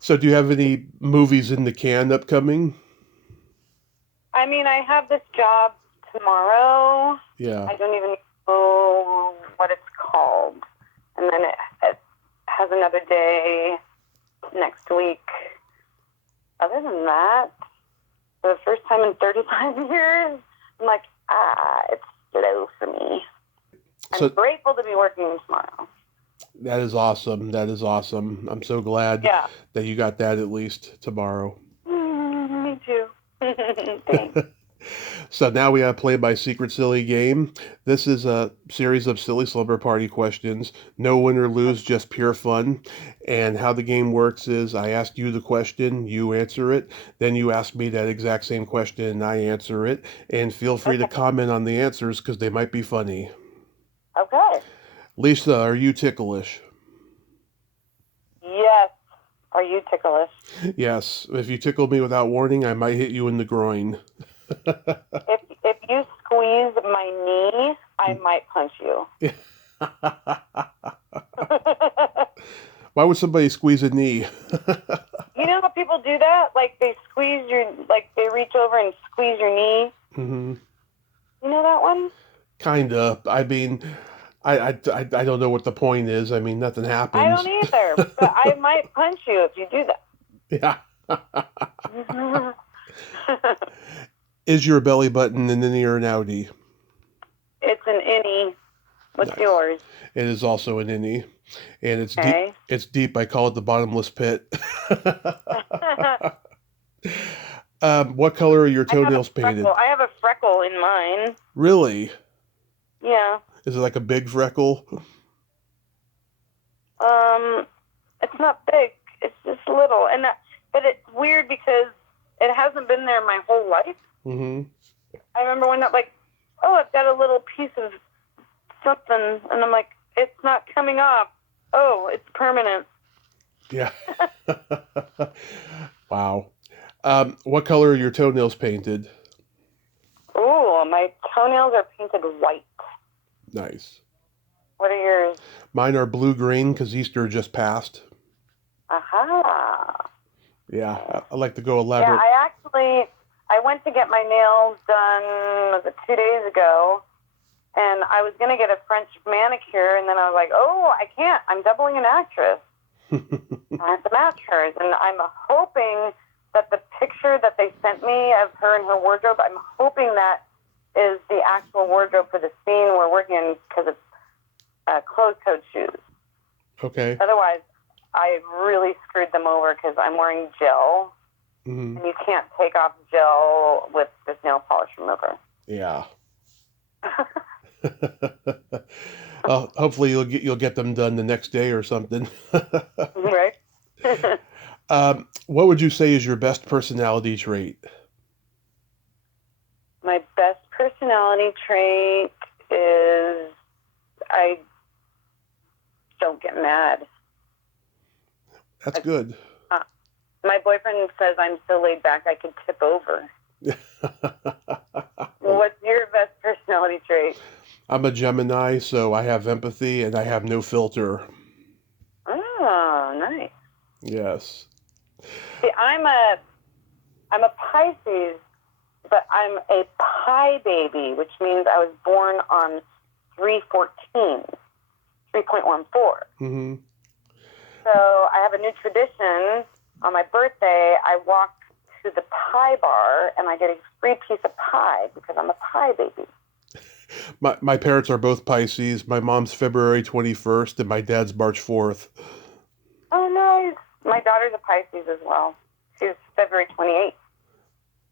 So, do you have any movies in the can upcoming? I mean, I have this job tomorrow. Yeah. I don't even know what it's called. And then it has another day next week. Other than that, for the first time in 35 years, I'm like, it's slow for me. I'm grateful to be working tomorrow. That is awesome. That is awesome. I'm so glad that you got that at least tomorrow. Me too. Thanks. So now we have Play by Secret Silly game. This is a series of silly slumber party questions. No win or lose, just pure fun. And how the game works is I ask you the question, you answer it. Then you ask me that exact same question and I answer it. And feel free to comment on the answers because they might be funny. Okay. Lisa, are you ticklish? Yes. Are you ticklish? Yes. If you tickle me without warning, I might hit you in the groin. If you squeeze my knee, I might punch you. Why would somebody squeeze a knee? You know how people do that? Like they they reach over and squeeze your knee. Mm-hmm. You know that one? Kinda. I mean, I don't know what the point is. I mean, nothing happens. I don't either, but I might punch you if you do that. Yeah. Is your belly button an innie or an outie? It's an innie. What's yours? It is also an innie, and it's deep. It's deep. I call it the bottomless pit. What color are your toenails painted? I have a freckle in mine. Really? Yeah. Is it like a big freckle? It's not big. It's just little, but it's weird because it hasn't been there my whole life. Mm-hmm. I remember when I've got a little piece of something, and I'm like, it's not coming off. Oh, it's permanent. Yeah. Wow. What color are your toenails painted? Ooh, my toenails are painted white. Nice. What are yours? Mine are blue-green because Easter just passed. Aha. Yeah, I like to go elaborate. Yeah, I went to get my nails done, 2 days ago, and I was going to get a French manicure, and then I was like, oh, I can't. I'm doubling an actress. I have to match hers, and I'm hoping that the picture that they sent me of her and her wardrobe, I'm hoping that is the actual wardrobe for the scene we're working in because it's closed-toed shoes. Okay. Otherwise, I really screwed them over because I'm wearing gel, and you can't take off gel with this nail polish remover. Yeah. Hopefully you'll get them done the next day or something. Right. What would you say is your best personality trait? My best personality trait is I don't get mad. That's good. My boyfriend says I'm so laid back I could tip over. What's your best personality trait? I'm a Gemini, so I have empathy and I have no filter. Oh, nice. Yes. See, I'm a Pisces, but I'm a Pi baby, which means I was born on 3/14, 3.14. Mm-hmm. So I have a new tradition. On my birthday, I walk to the pie bar and I get a free piece of pie because I'm a pie baby. My parents are both Pisces. My mom's February 21st and my dad's March 4th. Oh, nice. My daughter's a Pisces as well. She's February 28th.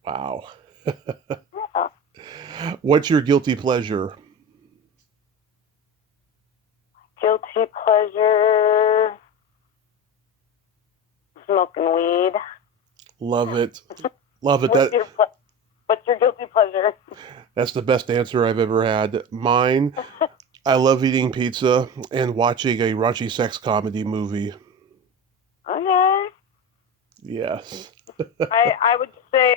Wow. Yeah. What's your guilty pleasure? Guilty pleasure. smoking weed. Love it. Love it. What's your guilty pleasure? That's the best answer I've ever had. Mine, I love eating pizza and watching a raunchy sex comedy movie. Okay. Yes. I would say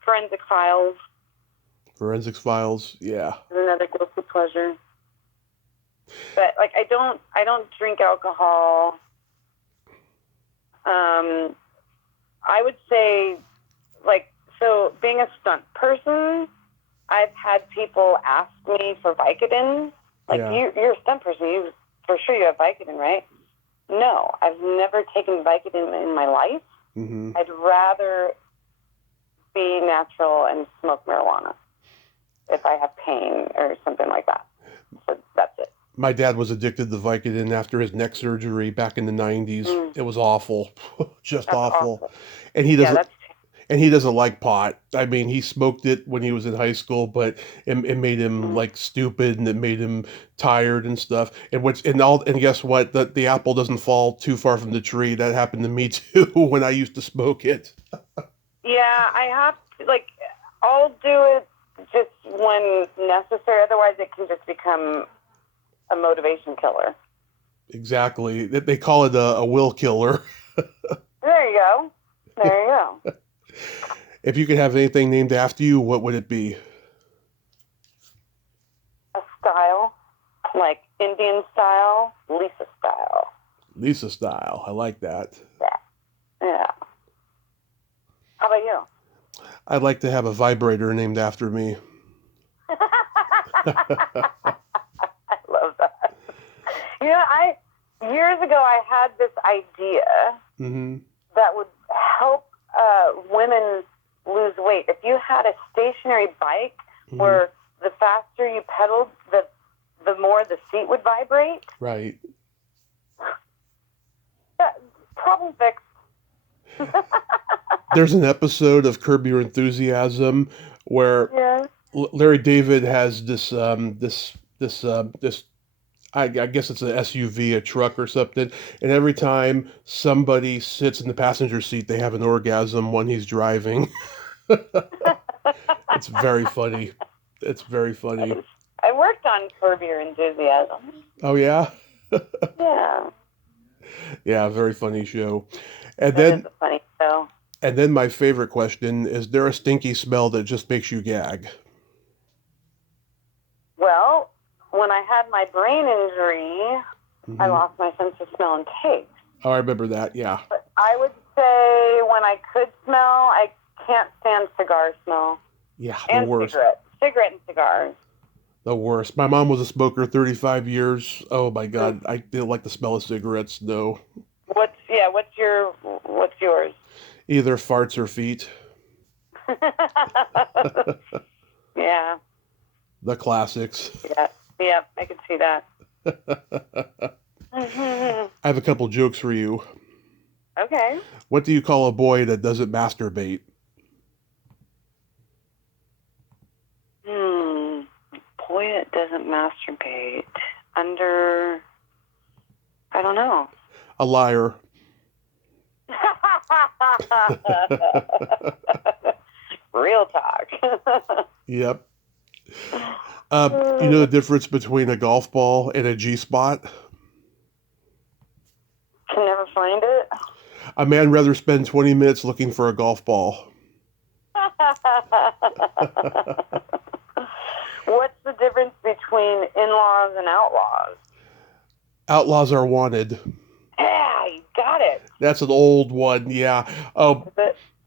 Forensic Files Forensics Files, yeah. is another guilty pleasure. But like I don't drink alcohol. I would say so being a stunt person, I've had people ask me for Vicodin. You're a stunt person, for sure you have Vicodin, right? No, I've never taken Vicodin in my life. Mm-hmm. I'd rather be natural and smoke marijuana if I have pain or something like that. So that's it. My dad was addicted to Vicodin after his neck surgery back in the 90s. It was awful. Just That's awful. awful. And he doesn't like pot. I mean, he smoked it when he was in high school, but it made him like stupid, and it made him tired and stuff. And guess what? The apple doesn't fall too far from the tree. That happened to me too when I used to smoke it. Yeah, I have to, I'll do it just when necessary. Otherwise, it can just become a motivation killer. Exactly. They call it a will killer. There you go. There you go. If you could have anything named after you, what would it be? A style, like Indian style, Lisa style. Lisa style. I like that. Yeah. How about you? I'd like to have a vibrator named after me. I love that. Years ago I had this idea that would help women lose weight. If you had a stationary bike where the faster you pedaled, the more the seat would vibrate. Right. Problem fixed. There's an episode of Curb Your Enthusiasm where Larry David has this I guess it's an SUV, a truck or something, and every time somebody sits in the passenger seat, they have an orgasm when he's driving. It's very funny. It's very funny. I worked on Curb Your Enthusiasm. Oh yeah? Yeah. Yeah, very funny show. That is a funny show. And then my favorite question, is there a stinky smell that just makes you gag? Well, when I had my brain injury, I lost my sense of smell and taste. Oh, I remember that, yeah. But I would say when I could smell, I can't stand cigar smell. Yeah, and the worst. Cigarette and cigars. The worst. My mom was a smoker 35 years. Oh my God, I didn't like the smell of cigarettes, no. What's yours? Either farts or feet. Yeah. The classics. Yeah, I can see that. I have a couple jokes for you. Okay. What do you call a boy that doesn't masturbate? Boy that doesn't masturbate. I don't know. A liar. Real talk. Yep. You know the difference between a golf ball and a G-spot? Can never find it. A man rather spend 20 minutes looking for a golf ball. What's the difference between in-laws and outlaws? Outlaws are wanted. Yeah, you got it. That's an old one, yeah. Oh,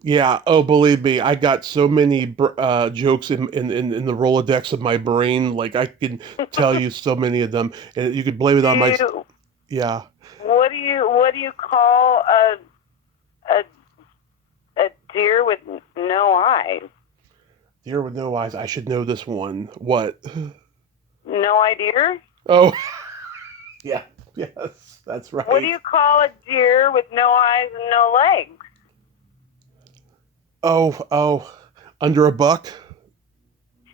yeah. Oh, believe me, I got so many jokes in the Rolodex of my brain. Like I can tell you so many of them, and you could blame it on my. Yeah. What do you call a deer with no eyes? Deer with no eyes. I should know this one. What? No idea? Oh, yeah. Yes, that's right. What do you call a deer with no eyes and no legs? Oh, under a buck?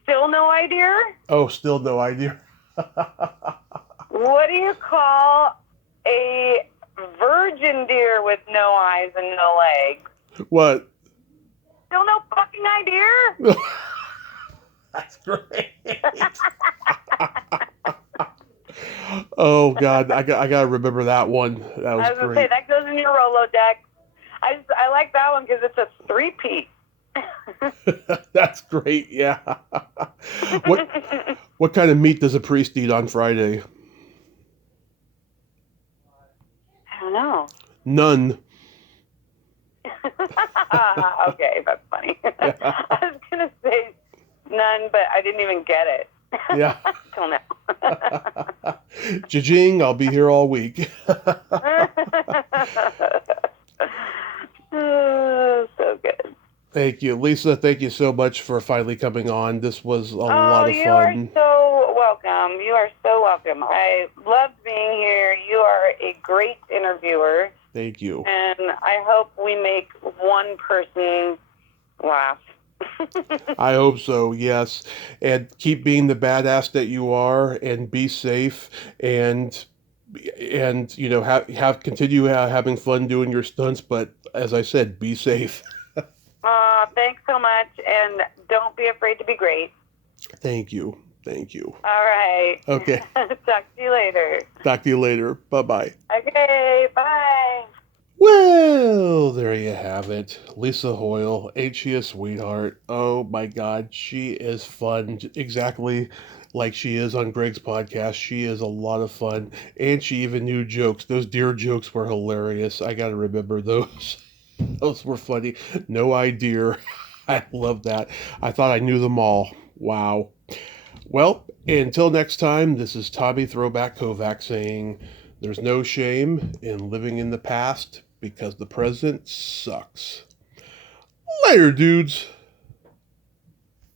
Still no idea? Oh, still no idea. What do you call a virgin deer with with no eyes and no legs. What? Still no fucking idea? That's great. Oh God, I gotta remember that one. That was I was gonna great. say that goes in your Rolodex. I like that one because it's a three-peat. That's great. Yeah. What kind of meat does a priest eat on Friday? I don't know. None. Okay, that's funny. Yeah. I was gonna say none, but I didn't even get it. Yeah. Till now. Jijing, I'll be here all week. So good. Thank you, Lisa. Thank you so much for finally coming on. This was a lot of You are fun. so welcome. You are so welcome. I loved being here. You are a great interviewer. Thank you. And I hope we make one person laugh. I hope so, yes. And keep being the badass that you are, and be safe, and you know, have continue having fun doing your stunts, but as I said, be safe. Thanks so much, and don't be afraid to be great. Thank you. Thank you. All right. Okay. Talk to you later. Talk to you later. Bye-bye. Okay, bye. Well, there you have it. Lisa Hoyle, ain't she a sweetheart? Oh my God, she is fun. Exactly like she is on Greg's podcast. She is a lot of fun. And she even knew jokes. Those deer jokes were hilarious. I got to remember those. Those were funny. No idea. I love that. I thought I knew them all. Wow. Well, until next time, this is Tommy Throwback Kovac saying there's no shame in living in the past because the present sucks. Later, dudes.